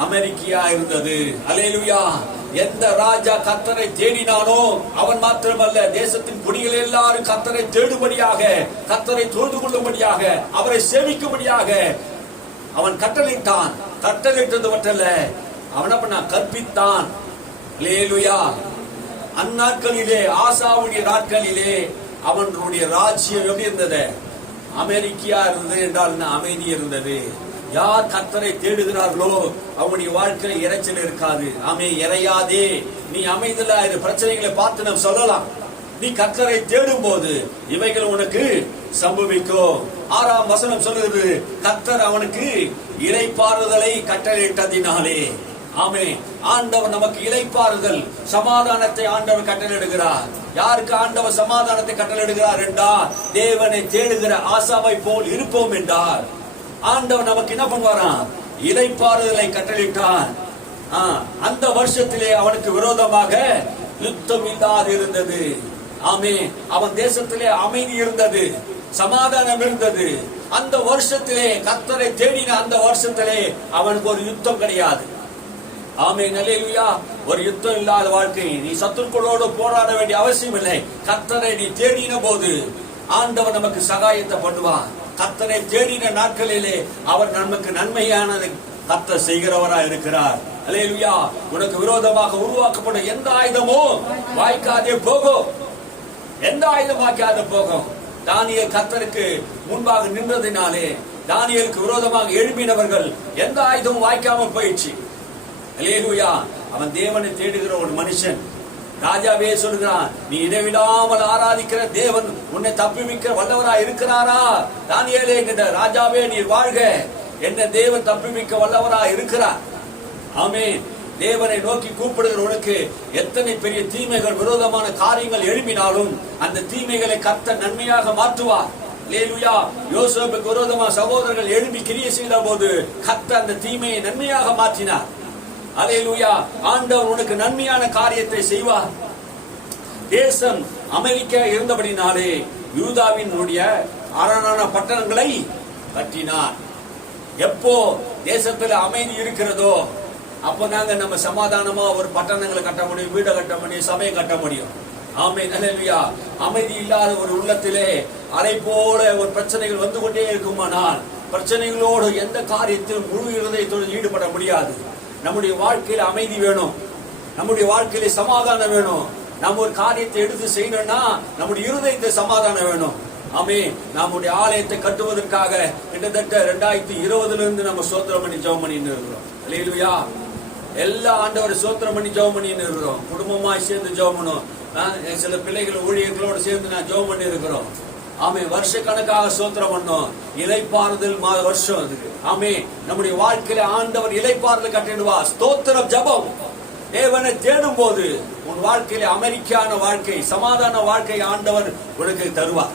அமெரிக்கா இருந்தது. அல்லேலூயா. எந்த ராஜா கர்த்தரை தேடினானோ அவன் மாத்திரமல்ல, தேசத்தின் குடிகள் எல்லாரும் கர்த்தரை தேடும்படியாக, கர்த்தரை தொழுது கொள்ளும்படியாக, அவரை சேவிக்கும்படியாக அவன் கட்டளையிட்டான். கட்டளையிட்டது மட்டுமல்ல, அவன் பண்ண கற்பித்தான். அல்லேலூயா. அந்நாட்களிலே, ஆசாவுடைய நாட்களிலே அவனுடைய ராஜ்யம் எப்படி இருந்தது? அமெரிக்கா இருந்தது என்றால் அமைதி இருந்தது. யார் கர்த்தரை தேடுகிறார்களோ அவனுடைய வாழ்க்கையில இறைச்சல் இருக்காது. இறையாதே, நீ அமைதியா இரு. பிரச்சனைகளை பார்த்து நாம் சொல்லலாம். நீ கர்த்தரை தேடும் போது இவைகள் உனக்கு சம்பவிக்கும். 6ஆம் வசனம் சொல்லுகிறது, கர்த்தர் அவனுக்கு இளைப்பாறுதலை கட்டளையிட்டதினாலே. ஆமென். ஆண்டவர் நமக்கு இளைப்பாறுதல், சமாதானத்தை ஆண்டவர் கட்டளையிடுகிறார். யாருக்கு ஆண்டவர் சமாதானத்தை கட்டளையிடுகிறார் என்றால், தேவனை தேடுகிற ஆசாவை போல் இருப்போம் என்றார் ஆண்டவர் நமக்கு என்ன பண்ணுவாராம்? இளைப்பாறுதலை கட்டளையிட்டார். அந்த வருஷத்திலே அவனுக்கு விரோதமாக யுத்தம் இல்லாது இருந்தது. ஆமென். அவன் தேசத்திலே அமைதி இருந்தது, சமாதானம் இருந்தது. அந்த வருஷத்திலே, கர்த்தரை தேடின அந்த வருஷத்திலே அவனுக்கு ஒரு யுத்தம் கிடையாது. ஆமென். அல்லேலூயா. ஒரு யுத்தம் இல்லாத வாழ்க்கை. நீ சத்துருக்களோடு போராட வேண்டிய அவசியம் இல்லை. கர்த்தரை நீ தேடின போது ஆண்டவர் நமக்கு சகாயத்தை பண்ணுவார். கர்த்தரை தேடின நாட்களிலே அவர் நமக்கு நன்மையானதை கர்த்தர் செய்கிறவராய் இருக்கிறார். அல்லேலூயா. உனக்கு விரோதமாக உருவாக்கப்படும் எந்த ஆயுதமும் வாய்க்காதே போகும். எந்த ஆயுதம் வாய்க்காத போகும். தானியேல் கர்த்தருக்கு முன்பாக நின்றதினாலே தானியேலுக்கு விரோதமாக எழுப்பினவர்கள் எந்த ஆயுதமும் வாய்க்காமல் போயிடுச்சு. அல்லேலூயா. அவன் தேவனை தேடுகிற ஒரு மனுஷன். ராஜாவே சொல்கிறான், நீ இடைவிடாமல் ஆராதிக்கிற தேவன் உன்னை தப்புவிக்க வல்லவராய் இருக்கிறாரா? தானியேலே என்கிற ராஜாவே நீர் வாழ்க, என்ன தேவன் தப்புவிக்க வல்லவராய் இருக்கிறார். ஆமென். தேவனை நோக்கி கூப்பிடுகிறவனுக்கு எத்தனை பெரிய தீமைகள் விரோதமான காரியங்கள் எழுப்பினாலும் அந்த தீமைகளை கர்த்தர் நன்மையாக மாற்றுவார். அல்லேலூயா. யோசேப்புக்கு விரோதமாக சகோதரர்கள் எழுப்பி கிரியை செய்த போது கர்த்தர் அந்த தீமையை நன்மையாக மாற்றினார். அல்லேலூயா. ஆண்டவர் உனக்கு நன்மையான காரியத்தை செய்வார். தேசம் அமெரிக்கா இருந்தபடினாலே யூதாவினுடைய அரணான பட்டணங்களை கட்டினார். எப்போ தேசத்துல அமைதி இருக்கிறதோ அப்போ நாங்க நம்ம சமாதானமா ஒரு பட்டணங்களை கட்ட முடியும், வீடை கட்ட முடியும், சபையை கட்ட முடியும். ஆமென். அல்லேலூயா. அமைதி இல்லாத ஒரு உள்ளத்திலே அலை போல ஒரு பிரச்சனைகள் வந்து கொண்டே இருக்குமானால் பிரச்சனைகளோடு எந்த காரியத்திலும் முழு இருதயத்தோடு ஈடுபட முடியாது. நம்முடைய வாழ்க்கையில அமைதி வேணும், நம்முடைய வாழ்க்கையில சமாதானம் வேணும். நம்ம ஒரு காரியத்தை எடுத்து செய்யணும்னா நம்முடைய இருதயத்தை சமாதானம் வேணும். ஆமென். நம்முடைய ஆலயத்தை கட்டுவதற்காக கிட்டத்தட்ட 2020 இருந்து நம்ம ஸ்தோத்திரம் பண்ணி ஜெபம் பண்ணிட்டு இருக்கிறோம். அல்லேலூயா. எல்லா ஆண்டவரை ஸ்தோத்திரம் பண்ணி ஜெபம் பண்ணிட்டு இருக்கிறோம். குடும்பமாய் சேர்ந்து ஜெபம் பண்ணும். சில பிள்ளைகள் ஊழியர்களோடு சேர்ந்து நான் ஜெபம் பண்ணி இருக்கிறோம். ஆமே. வருஷ கணக்காக ஸ்தோத்திரம் பண்ணோம். இளைப்பாறுதல் வருஷம் அதுக்கு. ஆமே. நம்முடைய வாழ்க்கையில ஆண்டவர் இளைப்பாறுதல் கட்டிடுவா. ஸ்தோத்திரம் ஜெபம். தேவனை தேடும் போது உன் வாழ்க்கையில அமெரிக்கான வாழ்க்கை, சமாதான வாழ்க்கை ஆண்டவர் உனக்கு தருவார்.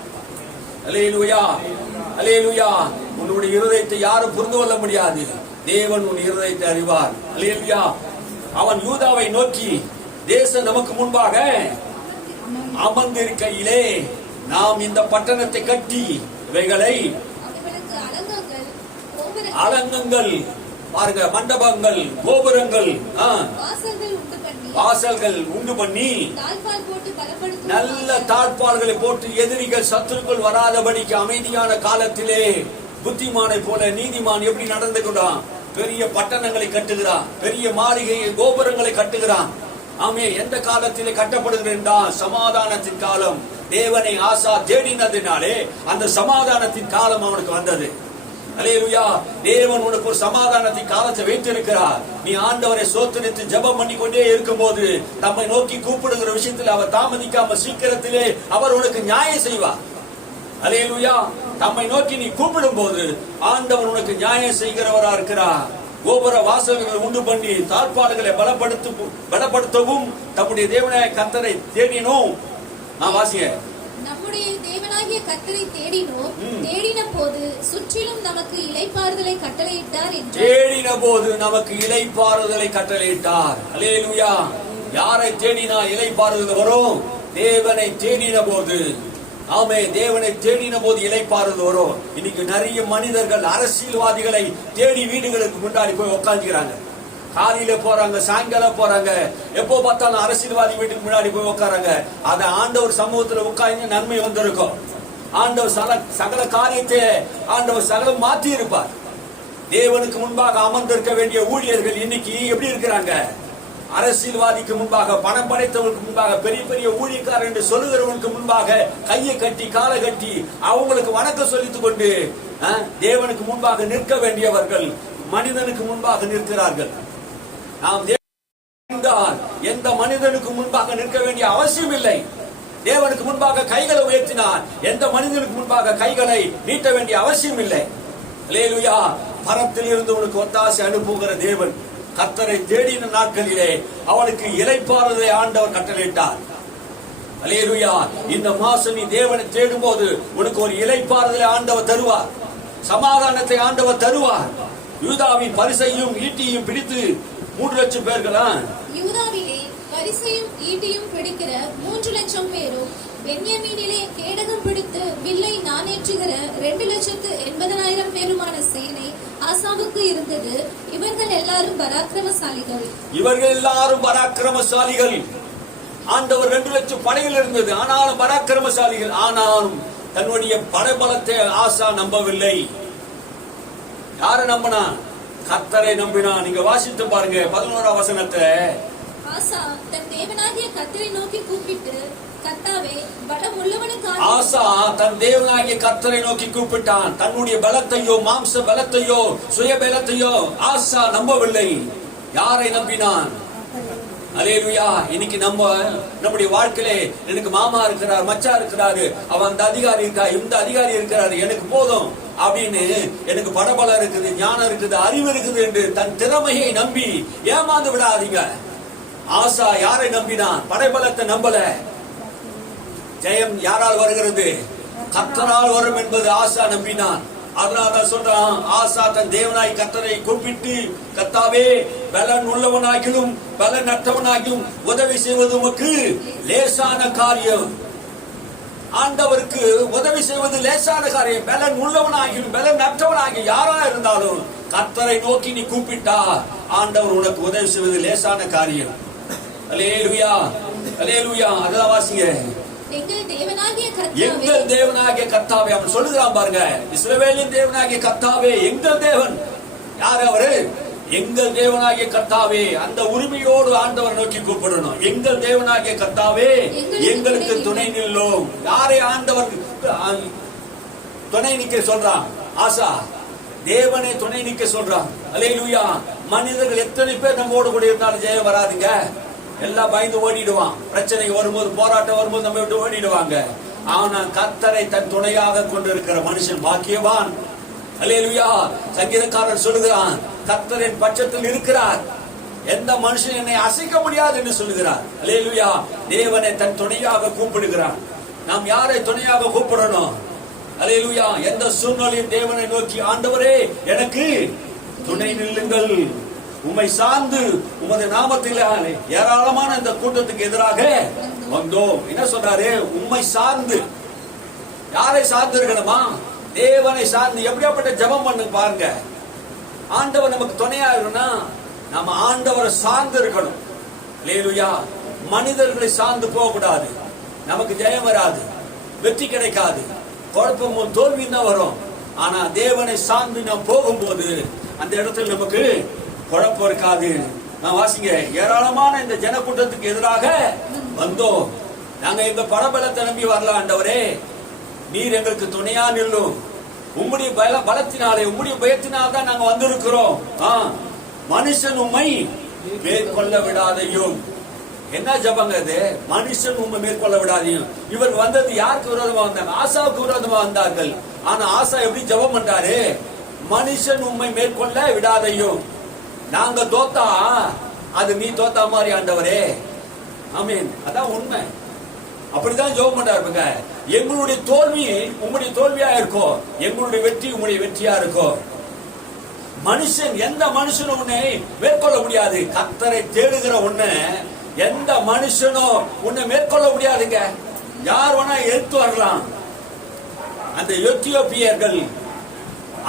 அல்லேலூயா. அல்லேலூயா. உன்னுடைய இருதயத்தை யாரும் புரிந்து கொள்ள முடியாது. தேவன் உன் இருதயத்தை அறிவார். அல்லேலூயா. அவன் யூதாவை நோக்கி, தேசம் நமக்கு முன்பாக அமர்ந்திருக்கையிலே நாம் இந்த பட்டணத்தை கட்டி இவைகளை அலங்கங்கள், பாருங்க, மண்டபங்கள், கோபுரங்கள், வாசல்கள் உண்டு பண்ணி நல்ல தாழ்பால்களை போட்டு எதிரிகள் சத்துருக்கள் வராதபடிக்கு அமைதியான காலத்திலே புத்திமானை போல நீதிமான் எப்படி நடந்து கொண்டான்? பெரிய பட்டணங்களை கட்டுகிறான், பெரிய மாளிகையை கோபுரங்களை கட்டுகிறான். ஆமே. எந்த காலத்திலே கட்டப்படுகிறா? சமாதானத்தின் காலம். தேவனை ஆசா தேடினதினாலே அந்த சமாதானத்தின் காலம் அவனுக்கு வந்தது. அல்லேலூயா. தேவன் உனக்கு ஒரு சமாதானத்தின் காலத்தை வைத்திருக்கிறார். நீ ஆண்டவரை சோத்தரித்து ஜெபம் பண்ணி கொண்டே இருக்கும் போது நம்மை நோக்கி கூப்பிடுகிற விஷயத்தில் அவர் தாமதிக்காம சீக்கிரத்திலே அவர் உனக்கு நியாயம் செய்வார். அல்லேலூயா. தம்மை நோக்கி நீ கூப்பிடும் போது ஆண்டவர் உனக்கு நியாயம் செய்கிறவரா இருக்கிறார். கோபுர வாசல்களை உண்டு பண்ணி தாழ்பாடுகளை பலப்படுத்தவும் தம்முடைய தேவனாய கர்த்தரை தேடினோம். வாசிய நம்முடைய தேவனாகிய கர்த்தரை தேடினோம். தேடின போது சுற்றிலும் நமக்கு இளைப்பாறுதலை கட்டளையிட்டார் என்று. தேடின போது நமக்கு இளைப்பாறுதலை கட்டளையிட்டார். அல்லேலூயா. யாரை தேடினா இளைப்பாறுதல் வரும்? தேவனை தேடின போது. ஆமே. தேவனை தேடின போது இளைப்பாறுதல் வரும். இன்னைக்கு நிறைய மனிதர்கள் அரசியல்வாதிகளை தேடி வீடுகளுக்கு முன்னாடி போய் உட்காந்துக்கிறாங்க. காலையில போறாங்க, சாயங்காலம் போறாங்க, எப்போ பார்த்தாலும் அரசியல்வாதி வீட்டுக்கு முன்னாடி போய் உட்காராங்க. அத ஆண்டவர் சமூகத்துல உட்கார்ந்து நன்மை வந்திருக்கும். ஆண்டவர் சகல காரியத்தை ஆண்டவர் சகலம் மாற்றி இருப்பார். தேவனுக்கு முன்பாக அமர்ந்திருக்க வேண்டிய ஊழியர்கள் இன்னைக்கு எப்படி இருக்கிறாங்க? அரசியல்வாதிக்கு முன்பாக, பணம் படைத்தவனுக்கு முன்பாக, பெரிய பெரிய ஊழியக்காரர் என்று சொல்லுகிறவனுக்கு முன்பாக கையை கட்டி காலை கட்டி அவங்களுக்கு வணக்கம் சொல்லித்துக் கொண்டு தேவனுக்கு முன்பாக நிற்க வேண்டியவர்கள் மனிதனுக்கு முன்பாக நிற்கிறார்கள். நாம் எந்த மனிதனுக்கு முன்பாக நிற்க வேண்டிய அவசியம் இல்லை. தேவனுக்கு முன்பாக கைகளை உயர்த்தினார். எந்த மனிதனுக்கு முன்பாக கைகளை நீட்ட வேண்டிய அவசியம் இல்லை. அல்லேலூயா. பரத்தில் இருந்து உனக்கு ஒத்தாசை அனுப்புகிற தேவன் கர்த்தரை தேடின நாட்களிலே அவனுக்கு இளைப்பாறுதலை ஆண்டவர் கட்டளையிட்டார். அல்லேலூயா. இந்த மாசம் நீ தேவனை தேடும் போது உனக்கு ஒரு இளைப்பாறுதலை ஆண்டவர் தருவார். சமாதானத்தை ஆண்டவர் தருவார். யூதாவின் பரிசையும் ஈட்டியும் பிடித்து 3 லட்சம் பேர்களா? யூதாவிலே பரிசையும் ஈட்டியும் பிடிக்கிற 3 லட்சம் பேரும், பென்யமீனிலே கேடகம் பிடித்து வில்லை நாணேற்றுகிற 2,80,000 பேருமான சேனை ஆசாவுக்கு இருந்தது. இவர்கள் எல்லாரும் பராக்கிரமசாலிகள். ஆண்டவர் 2 லட்சம் படைகள் இருந்தது. ஆனாலும் பராக்கிரமசாலிகள். ஆனாலும் தன்னுடைய படைபலத்தை ஆசா நம்பவில்லை. யாரை நம்பினான்? கர்த்தரை நம்பினான். நீங்க வாசித்து பாருங்க 11ஆம் வசனத்துல, ஆசா தன் தேவனாகிய கர்த்தரை நோக்கி கூப்பிட்டு, கர்த்தாவே பலம் உள்ளவனுக்காக. ஆசா தன் தேவனாகிய கர்த்தரை நோக்கி கூப்பிட்டான். தன்னுடைய பலத்தையோ மாம்ச பலத்தையோ சுய பலத்தையோ ஆசா நம்பவில்லை. யாரை நம்பினான்? அல்லேலூயா. இன்னைக்கு நம்முடைய வாழ்க்கையிலே எனக்கு மாமா இருக்கிறார், மச்சா இருக்கிறாரு, அவன் அந்த அதிகாரி இருக்கா, இந்த அதிகாரி இருக்கிறாரு, எனக்கு போதும் அப்படின்னு, எனக்கு படபலம் இருக்குது, ஞானம் இருக்குது, அறிவு இருக்குது என்று தன் திறமையை நம்பி ஏமாந்து விடாதீங்க. ஆசா யாரை நம்பினான்? படைபலத்தை நம்பல. ஜெயம் யாரால் வருகிறது? கர்த்தரால் வரும் என்பது ஆசா நம்பினான். அதனாலதான் சொல்றான், ஆசா தன் தேவனாய் கர்த்தரை கூப்பிட்டு, கர்த்தாவே பலன் உள்ளவனாகிலும் பலன் அற்றவனாகிலும் உதவி செய்வது உமக்கு லேசான காரியம். ஆண்டவருக்கு உதவி செய்வது லேசான காரியம். பலன் உள்ளவனாகிலும் பலன் அற்றவனாகிலும் யாரா இருந்தாலும் கர்த்தரை நோக்கி நீ கூப்பிட்டா ஆண்டவர் உனக்கு உதவி செய்வது லேசான காரியம். அல்லேலூயா, அல்லேலூயா. அதான் வாசிங்க, எங்கள் தேவனாகிய கர்த்தாவே. அவன் சொல்லுகிறான் பாருங்க, இஸ்ரவேலின் தேவனாகிய கர்த்தாவே, எங்கள் தேவன். யார் அவரு? எங்கள் தேவனாகிய கர்த்தாவே. அந்த உரிமையோடு ஆண்டவர் நோக்கி கூப்பிடணும். எங்கள் தேவனாகிய கர்த்தாவே, எங்களுக்கு துணை நில்லும். யாரை ஆண்டவர் துணை நிக்க சொல்றான்? ஆசா தேவனை துணை நிக்க சொல்றான். அல்லேலூயா. மனிதர்கள் எத்தனை பேர் நம்மோடு கூட இருந்தாலும் ஜெயம் வராதுங்க. எல்லாம் பயந்து ஓடிடுவான். பிரச்சனை வரும்போது, போராட்டம் வரும்போது நம்ம விட்டு ஓடிடுவாங்க. ஆனா கர்த்தரை தன் துணையாக கொண்டிருக்கிற மனுஷன் பாக்கியவான். அல்லேலூயா. சங்கீதக்காரன் சொல்லுகிறான், கர்த்தரின் பட்சத்தில் இருக்கிறார், எந்த மனுஷன் என்னை அசைக்க முடியாது என்று சொல்லுகிறார். அல்லேலூயா. தேவனை தன் துணையாக கூப்பிடுகிறான். நாம் யாரை துணையாக கூப்பிடணும்? அல்லேலூயா. எந்த சூழ்நிலையும் தேவனை நோக்கி, ஆண்டவரே எனக்கு துணை நில்லுங்கள், உம்மை சார்ந்து உமது நாமத்தில் ஏராளமான இந்த கூட்டத்துக்கு எதிராக வந்தோம். என்ன சொல்றாரு? உம்மை சார்ந்து. யாரை சார்ந்து இருக்கணுமா? தேவனை சார்ந்து. எப்படியாப்பட்ட ஜெபம் பண்ணு பாருங்க. ஆண்டவர் நமக்கு துணையா இருக்கணும்னா நம்ம ஆண்டவரை சார்ந்து இருக்கணும். அல்லேலூயா. மனிதர்களை சார்ந்து போக கூடாது. நமக்கு ஜெயம் வராது, வெற்றி கிடைக்காது, குழப்பமும் தோல்வியும் தான் வரும். ஆனா தேவனை சார்ந்து நாம் போகும்போது அந்த இடத்துல நமக்கு குழப்பம் இருக்காது. நான் வாசிங்க, ஏராளமான இந்த ஜனக்கூட்டத்துக்கு எதிராக வந்தோம். நாங்க எங்க படபலத்தை நம்பி வரலாம். ஆண்டவரே நீர் எங்களுக்கு துணையா நில்லும். உம்முடைய பலத்தினாலே, உம்முடைய பயத்தினால் தான் நாங்க வந்திருக்கிறோம். மனுஷன் உம்மை மேற்கொள்ள விடாதையும். என்ன ஜபங்க இது? மனுஷன் உண்மை மேற்கொள்ள விடாதையும். இவர் வந்தது யாருக்கு விரோதமா வந்தாங்க? ஆசாவுக்கு விரோதமா வந்தார்கள். ஆனா ஆசா எப்படி ஜபம் பண்றாரு? மனுஷன் உண்மை மேற்கொள்ள விடாதையும். நாங்க தோத்தா அது நீ தோத்தா மாதிரி ஆண்டவரே. ஆமீன். அதான் உண்மை. அப்படிதான் ஜெபம் பண்றாருங்க. எங்களுடைய தோல்வி உங்களுடைய தோல்வியா இருக்கும், எங்களுடைய வெற்றி உங்களுடைய வெற்றியா இருக்கும். மனுஷன், எந்த மனுஷனும் உன்னை மேற்கொள்ள முடியாது. கர்த்தரை தேடுகிற உன்னை எந்த மனுஷனும் உன்னை மேற்கொள்ள முடியாதுங்க. யார் வேணா எடுத்து வரலாம். அந்த எத்தியோப்பியர்கள்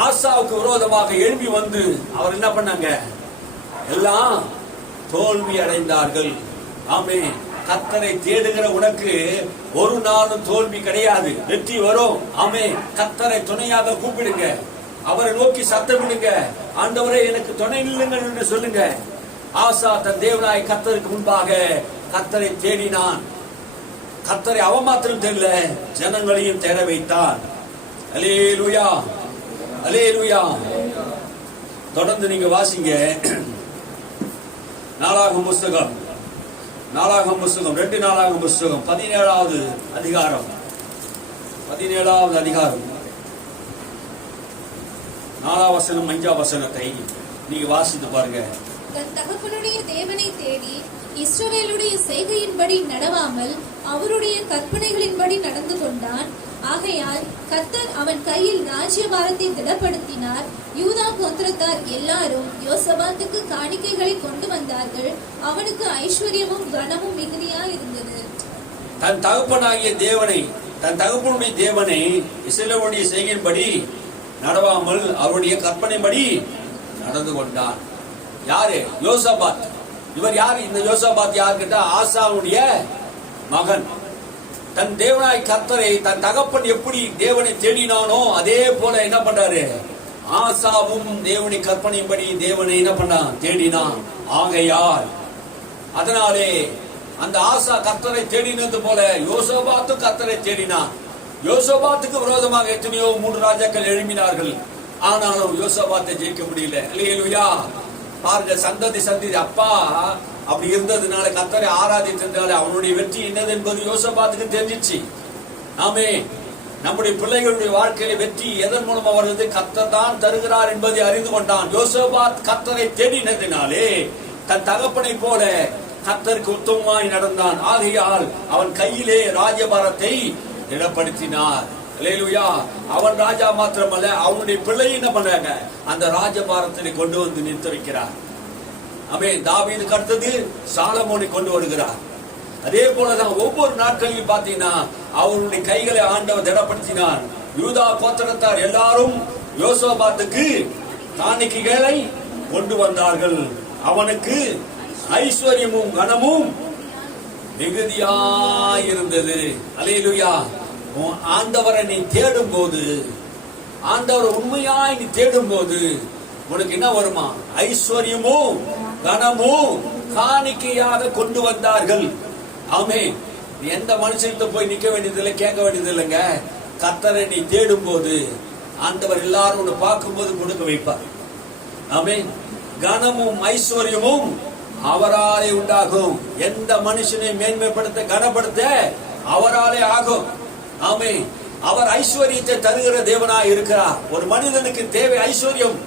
ஆசாவுக்கு விரோதமாக எழுப்பி வந்து அவர் என்ன பண்ணாங்க? எல்லாம் தோல்வி அடைந்தார்கள். ஆமே. கர்த்தரை தேடுகிற உனக்கு ஒரு நாளும் தோல்வி கிடையாது, வெற்றி வரும். ஆமே. கர்த்தரை துணையாக கூப்பிடுங்க, அவரை நோக்கி சத்தமிடுங்க. ஆண்டவரே எனக்கு துணை நில்லுங்கள் என்று சொல்லுங்க. ஆசா தன் தேவனாய் கர்த்தருக்கு முன்பாக கர்த்தரை தேடினான். கர்த்தரை அவன் மாத்திரம் தெரியல, ஜனங்களையும் தேட வைத்தான். அல்லேலூயா, அல்லேலூயா. தொடர்ந்து நீங்க வாசிங்க. நாளாகமம் புஸ்தகம் 2 நாளாகமம் புஸ்தகம் 17வது அதிகாரம் 4 வசனம் 5 வசனத்தை நீங்க வாசித்து பாருங்க. தன் தகப்பனுடைய தேவனை தேடி இஸ்ரவேலுடைய செய்கையின்படி நடவாமல் அவருடைய கற்பனைகளின்படி நடந்து கொண்டான். ஆகையால் கர்த்தர் அவன் கையில் ராஜ்யபாரத்தை திடப்படுத்தினார். யூதா கோத்திரத்தார் எல்லாரும் யோசபாத்துக்கு காணிக்கைகளை கொண்டு வந்தார்கள். அவனுக்கு ஐஸ்வர்யமும் கனமும் மிகுதியா இருந்தது. தன் தகப்பனாகிய தேவனை, தன் தகப்பனுடைய தேவனை இஸ்ரவேலுடைய செய்கையின்படி நடவாமல் அவருடைய கற்பனைப்படி நடந்து கொண்டான். யாரு? யோசபாத். இவர் யாரு? இந்த யோசபாத் யாருக்கிட்ட? ஆசாவுடைய மகன். தன் தேவனாய் கர்த்தரை தன் தகப்பன் எப்படி தேவனை தேடினானோ அதே போல என்ன பண்றாரு, ஆசாவும் தேவனை கற்பனையின்படி தேவனை என்ன பண்ணான், தேடினான். ஆகையால் அதனாலே அந்த ஆசா கர்த்தரை தேடினது போல யோசபாத்தும் கர்த்தரை தேடினான். யோசபாத்துக்கு விரோதமாக எத்தனையோ 3 ராஜாக்கள் எழுப்பினார்கள். ஆனாலும் யோசபாத்தை ஜெயிக்க முடியல. அல்லேலூயா. பாருங்க, சந்ததி அப்பா அப்படி இருந்ததுனால கர்த்தரை ஆராதித்ததுனால அவனுடைய வெற்றி என்னது என்பது யோசபாத்துக்கு தெரிஞ்சிச்சு. ஆமே, நம்முடைய பிள்ளைகளுடைய வாழ்க்கையில வெற்றி எதன் மூலமா வருது, கர்த்தர் தான் தருகிறார் என்பதை அறிந்து கொண்டான். யோசபாத் கர்த்தரை தேடினதினாலே தன் தகப்பனை போல கர்த்தருக்கு உத்தமமாய் நடந்தான். ஆகையால் அவன் கையிலே ராஜபாரத்தை திடப்படுத்தினார். அல்லேலூயா. அவன் ராஜா மாத்திரமல்ல, அவனுடைய பிள்ளை என்ன பண்றாங்க, அந்த ராஜபாரத்தை கொண்டு வந்து நிறுத்த வைக்கிறார். ஆமென். தாவீதுக்கு அடுத்தது சாலமோனை கொண்டு வருகிறார். அதே போலதான் ஒவ்வொரு நாட்களிலும் பாத்தீங்கன்னா அவருடைய கைகளை ஆண்டவர் திடப்படுத்தினார். யூதா கோத்திரத்தார் எல்லாரும் யோசபாத்துக்கு காணிக்கைகளை கொண்டு வந்தார்கள். அவனுக்கு ஐஸ்வர்யமும் கனமும் மிகுதியாயிருந்தது. அல்லேலூயா. ஆண்டவரை நீ தேடும் போது, ஆண்டவரை உண்மையாய் நீ தேடும் போது உனக்கு என்ன வருமா, ஐஸ்வர்யமும் கனமும் காணிக்கையாக கொண்டு வந்தார்கள். ஆமே, நீ எந்த மனுஷன்கிட்ட போய் நிக்க வேண்டியதில்லை, கேட்க வேண்டியதில்லைங்க. கர்த்தரை நீ தேடும் போது ஆண்டவர் எல்லாரும் உன்னை பார்க்கும்போது கொடுக்க வைப்பார். ஆமே, கனமும் ஐஸ்வர்யமும் அவராலே உண்டாகும். எந்த மனுஷனை மேன்மைப்படுத்த கனப்படுத்த அவராலே ஆகும். ஆமே, அவர் ஐஸ்வர்யத்தை தருகிற தேவனாய் இருக்கிறார். ஒரு மனிதனுக்கு தேவை ஐஸ்வர்யம்.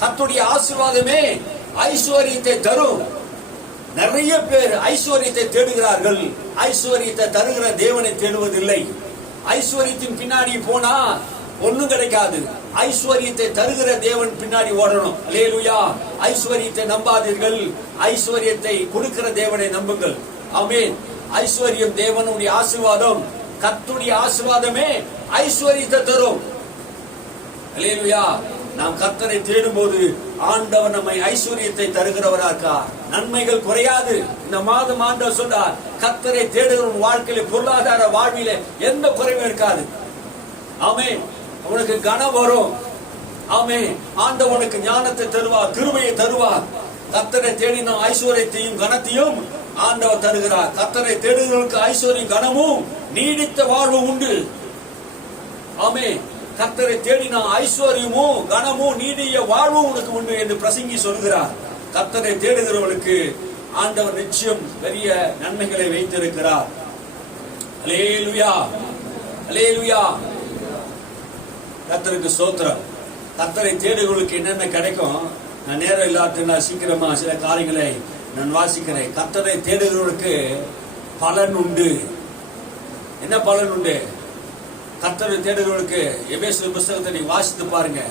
கர்த்தருடைய ஆசீர்வாதமே ஐஸ்வர்யத்தை தரும். நிறைய பேர் ஐஸ்வர்யத்தை தேடுகிறார்கள், ஐஸ்வர்யத்தை தருகிற தேவனை தேடுவதில்லை. ஐஸ்வர்யத்தின் பின்னாடி போனா ஒண்ணும் கிடைக்காது. ஐஸ்வர்யத்தை தருகிற தேவன் பின்னாடி ஓடணும். அல்லேலூயா. ஐஸ்வர்யத்தை நம்பாதீர்கள், ஐஸ்வர்யத்தை கொடுக்கிற தேவனை நம்புங்கள். ஆமென். ஐஸ்வர்யம் தேவனுடைய ஆசீர்வாதம். கர்த்தருடைய ஆசீர்வாதமே ஐஸ்வர்யத்தை தரும். அல்லேலூயா. நாம் கர்த்தரை தேடும் போது ஆண்டவர் நம்மை ஐஸ்வர்யத்தை தருகிறவரா இருக்கார். நன்மைகள் குறையாது. இந்த மாதம் ஆண்டவர் சொல்றார், கர்த்தரை தேடுகிற வாழ்க்கையில பொருளாதார வாழ்வில எந்த குறைவும் இருக்காது. ஆமே, உனக்கு கனம் வரும். ஆமே, ஆண்டவனுக்கு ஞானத்தை தருவார், கிருபையை தருவார். கர்த்தரை தேடின ஐஸ்வர்யத்தையும் கனத்தையும் ஆண்டவர் தருகிறார். கர்த்தரை தேடுகிறவர்களுக்கு ஐஸ்வர்யம் கனமும் நீடித்த வாழ்வும் உண்டு. ஆமே, கர்த்தரை தேடின ஐஸ்வர்யமும் கனமும் நீடிய வாழ்வும் உனக்கு உண்டு என்று பிரசங்கி சொல்கிறார். கர்த்தரை தேடுகிறவர்களுக்கு ஆண்டவர் நிச்சயம் பெரிய நன்மைகளை வைத்திருக்கிறார். அல்லேலூயா. அல்லேலூயா. கர்த்தருக்கு ஸ்தோத்திரம். கர்த்தரை தேடுகிறவர்களுக்கு என்னென்ன கிடைக்கும், நான் நேரம் இல்லாத சீக்கிரமா சில காரியங்களை நான் வாசிக்கிறேன். கர்த்தரை தேடுகிறவர்களுக்கு பலன் உண்டு. என்ன பலன் உண்டு? கர்த்தரை தேடுகிறவர்களுக்கு எபேசியர் புத்தகத்தை நீங்க வாசித்து பாருங்க.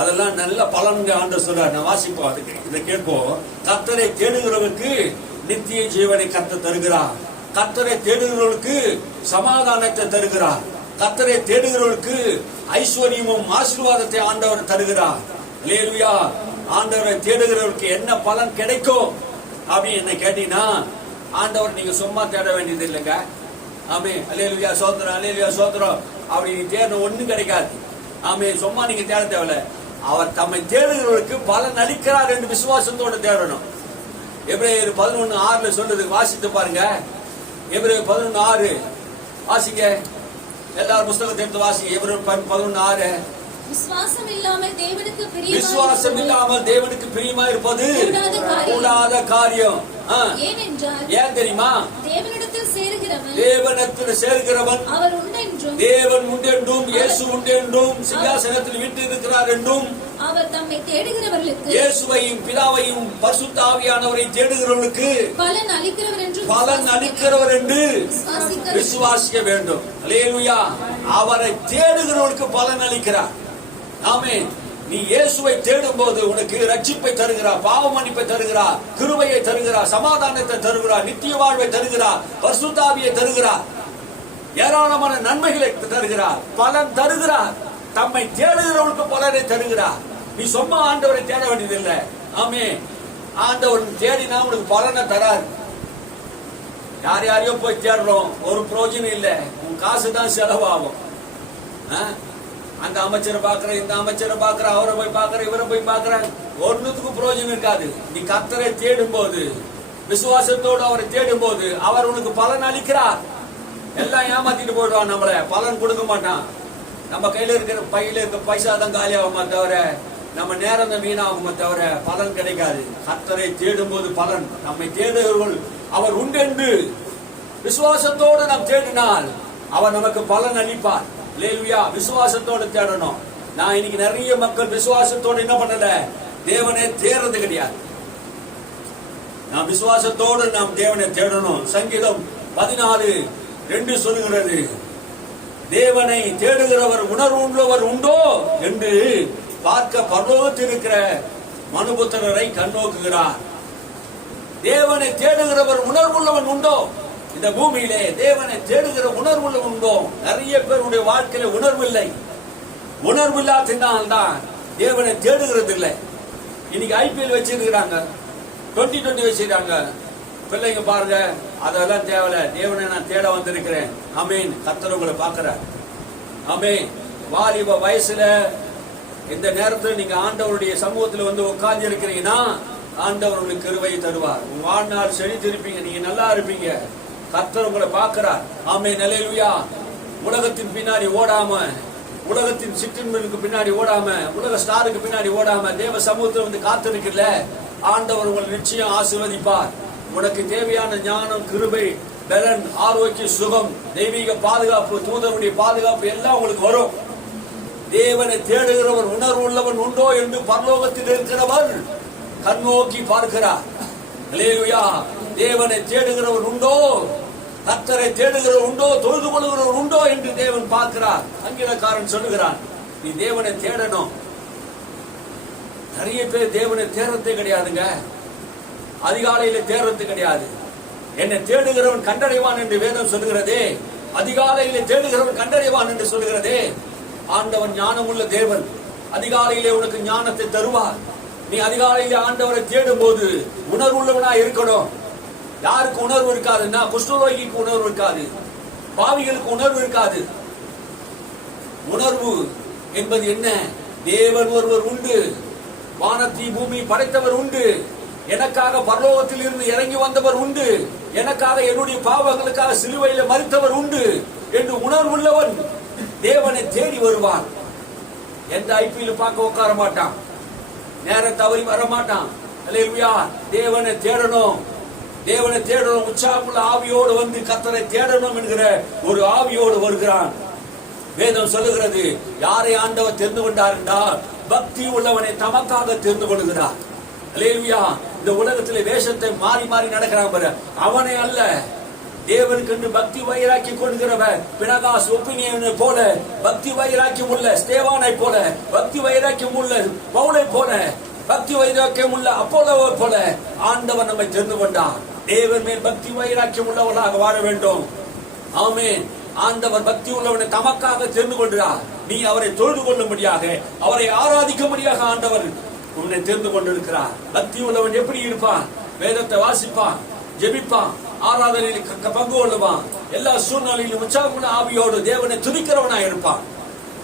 அதெல்லாம் நல்ல பலன்க ஆண்டவர் சொல்றார். நான் வாசிப்போம், அதுக்கு இதை கேட்போம். கர்த்தரை தேடுகிறவர்களுக்கு நித்திய ஜீவனை கர்த்தர் தருகிறார். கர்த்தரை தேடுகிறவர்களுக்கு சமாதானத்தை தருகிறார். கர்த்தரை தேடுகிறவர்களுக்கு ஐஸ்வர்யமும் ஆசீர்வாதத்தை ஆண்டவர் தருகிறார். அல்லேலூயா. ஆண்டவரை தேடுகிறவர்களுக்கு என்ன பலன் கிடைக்கும் அப்படின்னு என்ன கேட்டீங்கன்னா, ஆண்டவர் நீங்க சும்மா தேட வேண்டியது இல்லைங்க. ஆமே, அல்லேலூயா சோத்திரம், அல்லேலூயா சோத்திரம். அப்படி நீ தேடணும் ஒண்ணும் கிடைக்காது. ஆமே, சும்மா நீங்க தேட தேவையில்ல. அவர் தம்மை தேடுகிறவர்களுக்கு பலன் அளிக்கிறார் என்று விசுவாசத்தோடு தேடணும். எபிரேயர் 11:6 சொல்றது, வாசித்து பாருங்க. எபிரேயர் 11:6 வாசிங்க. எல்லாரும் புத்தகத்தை எடுத்து வாசிங்க. எபிரேயர் 11:6. விசுவாசம் இல்லாமல் தேவனுக்கு பிரியமா இருப்பது கூடாத காரியம். ஏன் தெரியுமா? தேவனிடத்தில் சேருகிறவன் அவர் உண்டென்றும், தேவன் உண்டென்றும், இயேசு உண்டென்றும், சிங்காசனத்தில் வீட்டு இருக்கிறார் என்றும், அவர் தம்மை தேடுகிறவர்களுக்கு, இயேசுவையும் பிதாவையும் பரிசுத்த ஆவியானவரை தேடுகிறவர்களுக்கு பலன் அளிக்கிறவர் என்று விசுவாசிக்க வேண்டும். அல்லேலூயா. அவரை தேடுகிறவர்களுக்கு பலன் அளிக்கிறார். ஆமென். நீ இயேசுவை தேடும் போது உனக்கு ரட்சிப்பை தருகிறார், பாவ மன்னிப்பை தருகிறார், கிருபையை தருகிறார், சமாதானத்தை தருகிறார், நித்திய வாழ்வை தருகிறார், பரிசுத்த ஆவியை தருகிறார், ஏராளமான நன்மைகளை தருகிறார், பலன் தருகிறார். தம்மை தேடுகிறவர்களுக்கு பலனை தருகிறார். நீ சும்மா ஆண்டவரை தேட வேண்டியதில்லை. ஆமென். ஆண்டவர் தேடினா உனக்கு பலனை தரார். யார் யாரையோ போய் தேடுறோம், ஒரு பிரயோஜனம் இல்லை. உன் காசு தான் செலவாகும். அந்த அமைச்சரை பாக்குற, இந்த அமைச்சரை பாக்குற, அவரை போய் பாக்குற, இவரை போய் பாக்குற, ஒன்னுத்துக்கும் பிரயோஜனம் இருக்காது. நீ கர்த்தரை தேடும் போது, விசுவாசத்தோடு அவரை தேடும் போது அவர் உனக்கு பலன் அளிக்கிறார். எல்லாம் ஏமாத்திட்டு போயிடுவான், நம்மள பலன் கொடுக்க மாட்டான். நம்ம கையில இருக்கிற பையில இருக்க பைசா தான் காலியாகுமா தவிர நம்ம நேரம் தான் வீணாகுமே தவிர பலன் கிடைக்காது. கர்த்தரை தேடும் போது பலன். நம்மை தேடுகிறவர்கள் அவர் உண்டென்று விசுவாசத்தோடு நாம் தேடினால் அவர் நமக்கு பலன் அளிப்பார். அல்லேலூயா. விசுவாசத்தோடு தேடணும். நான் இன்னைக்கு நிறைய மக்கள் விசுவாசத்தோடு என்ன பண்ணல, தேவனை தேடுறது கிடையாது. நாம் விசுவாசத்தோடு நாம் தேவனை தேடணும். சங்கீதம் 14:2 சொல்லுகிறது, தேவனை தேடுகிறவர் உணர்வு உள்ளவர் உண்டோ என்று பார்க்க பரலோகத்தில் இருக்கிற மனுபுத்திரரை கண்ணோக்குகிறார். தேவனை தேடுகிறவர் உணர்வுள்ளவன் உண்டோ? இந்த பூமியிலே தேவனை தேடுகிற உணர்வுள்ளவன் உண்டோ? நிறைய பேருடைய வாழ்க்கையில உணர்வு இல்லை. உணர்வு இல்லாததால் தான் தேவனை தேடுகிறது இல்லை. இன்னைக்கு IPL வச்சிருக்கிறாங்க, 2020 வச்சிருக்காங்க. பிள்ளைங்க பாருங்க, அதெல்லாம் தேவையில்ல, தேவனை நான் தேட வந்திருக்கிறேன். ஆமீன். கர்த்தர் உங்களை பார்க்கிறார். ஆமீன். வாலிப வயசுல இந்த நேரத்தில் நீங்க ஆண்டவருடைய சமூகத்தில் வந்து உட்கார்ந்து இருக்கிறீங்கன்னா ஆண்டவர் உங்களுக்கு கிருபையை தருவார். உங்க வாழ்நாள் செழித்திருப்பீங்க, நீங்க நல்லா இருப்பீங்க. கர்த்தர் உங்களை பார்க்கிறார். ஆமீன். அல்லேலூயா. உலகத்தின் பின்னாடி ஓடாம, உலகத்தின் சிற்றின்பனுக்கு பின்னாடி ஓடாம, உலக ஸ்டாருக்கு பின்னாடி ஓடாம தேவ சமூகத்தில் வந்து காத்திருக்கல, ஆண்டவர் உங்களை நிச்சயம் ஆசீர்வதிப்பார். உனக்கு தேவையான ஞானம், கிருபை, பலன், ஆரோக்கிய, சுகம், தெய்வீக பாதுகாப்பு, தூதருடைய பாதுகாப்பு எல்லாம் உங்களுக்கு வரும். தேவனை தேடுகிறவர் உணர்வு உள்ளவன் உண்டோ என்று பரலோகத்தில் இருக்கிறவர் கண்ணோக்கி பார்க்கிறார். அல்லேலூயா. தேவனை தேடுகிறவர் உண்டோ, கர்த்தரை தேடுகிறவர் உண்டோ, தொழுது கொள்கிறவர் உண்டோ என்று தேவன் பார்க்கிறார். சங்கீதக்காரன் சொல்லுகிறான், நீ தேவனை தேடணும். நிறைய பேர் தேவனை தேடுறதே கிடையாதுங்க. அதிகாலையில தேடுறது கிடையாது. என்னை தேடுகிறவன் கண்டடைவான் என்று வேதம் சொல்லுகிறதே. அதிகாலையில தேடுகிறவன் கண்டடைவான் என்று சொல்லுகிறதே. ஆண்டவன் ஞானம் உள்ள தேவன். அதிகாலையிலே உனக்கு ஞானத்தை தருவார். நீ அதிகாலையிலே ஆண்டவரை தேடும் போது உணர்வுள்ளவனா இருக்கணும். யாருக்கு உணர்வு இருக்காதுன்னா, குஷ்டரோகிக்கு உணர்வு இருக்காது, பாவிகளுக்கு உணர்வு இருக்காது. உணர்வு என்பது என்ன? தேவன் ஒருவர் உண்டு, வானத்தை பூமி படைத்தவர் உண்டு, எனக்காக பரலோகத்தில் இருந்து இறங்கி வந்தவர் உண்டு, எனக்காக என்னுடைய பாவங்களுக்காக சிலுவையில மரித்தவர் உண்டு என்று உணர்வுள்ளவன் தேவனை தேடி வருவான். எந்த IPL பார்க்க உட்கார மாட்டான், நேரம் தவறி வர மாட்டான். அல்லேலூயா. தேவனை தேடணும், தேவனை தேடணும். உற்சாகமுள்ள ஆவியோடு வந்து கர்த்தரை தேடணும் என்கிற ஒரு ஆவியோடு வருகிறான். வேதம் சொல்லுகிறது, யாரை ஆண்டவர் தெரிந்து கொண்டார் என்றால் பக்தி உள்ளவனை தமக்காக தெரிந்து கொள்கிறார். அல்லேலூயா. இந்த உலகத்திலே வேஷத்தை மாறி மாறி நடக்கிறான் பாரு, அவனை அல்ல, தேவனுக்கு பக்தி வைராக்கி கொள்கிறவர் பினகாஸ் ஒப்பினியனை போல, பக்தி வைராக்கியம் உள்ள ஸ்தேவானை போல, பக்தி வைராக்கியம் உள்ள பவுலை போல, பக்தி வைராக்கியம் உள்ள அப்போலோவை போல ஆண்டவர் நம்மை தெரிந்து கொண்டார். தேவன் மேல் பக்தி வைராக்கியம் உள்ளவர்களாக வாழ வேண்டும். ஆமென். ஆண்டவர் பக்தி உள்ளவனை தமக்காக தெரிந்து கொள்கிறார். நீ அவரை தொழுது கொள்ளும்படியாக, அவரை ஆராதிக்கும்படியாக ஆண்டவர் உன்னை தெரிந்து கொண்டிருக்கிறார். பக்தி உள்ளவன் எப்படி இருப்பான்? வேதத்தை வாசிப்பான், ஜெபிப்பான், ஆராதனையில் பங்கு கொள்ளுவான், எல்லா சூழ்நிலையிலும் உற்சாகமுள்ள ஆவியோடு தேவனை துதிக்கிறவனா இருப்பான்.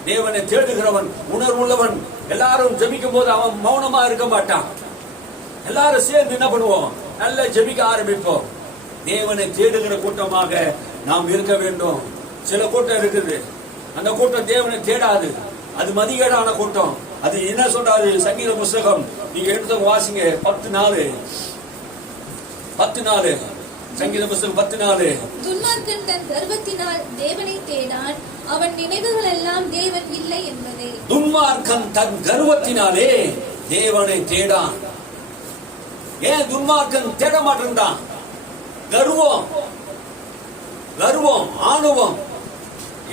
தேவனை தேடுகிறவன் உணர்வுள்ளவன். எல்லாரும் ஜெபிக்கும் போது அவன் மௌனமா இருக்க மாட்டான். எல்லாரும் சேர்ந்து என்ன பண்ணுவோம்? நல்ல ஜெபிக்க ஆரம்பிப்போம். தேவனை தேடுகிற கூட்டமாக நாம் இருக்க வேண்டும். சில கூட்டம் இருக்குது, அந்த கூட்டம் தேவனை தேடாது, அது மதிகேடான கூட்டம். அது என்ன சொல்றாரு? சங்கீத புஸ்தகம் நீங்க எடுத்து வாசிங்க, 10:4 சங்கீத புஸ்தகம் 10:4. துன்மார்க்கன் தன் கர்வத்தினால் தேவனை தேடான், அவன் நினைவுகள் எல்லாம் தேவன் இல்லை என்பதே. துன்மார்க்கன் தன் கர்வத்தினாலே தேவனை தேடான். ஏன் துன்மார்க்கன் தேட மாட்டேன்றான்? கர்வம், ஆணவம்.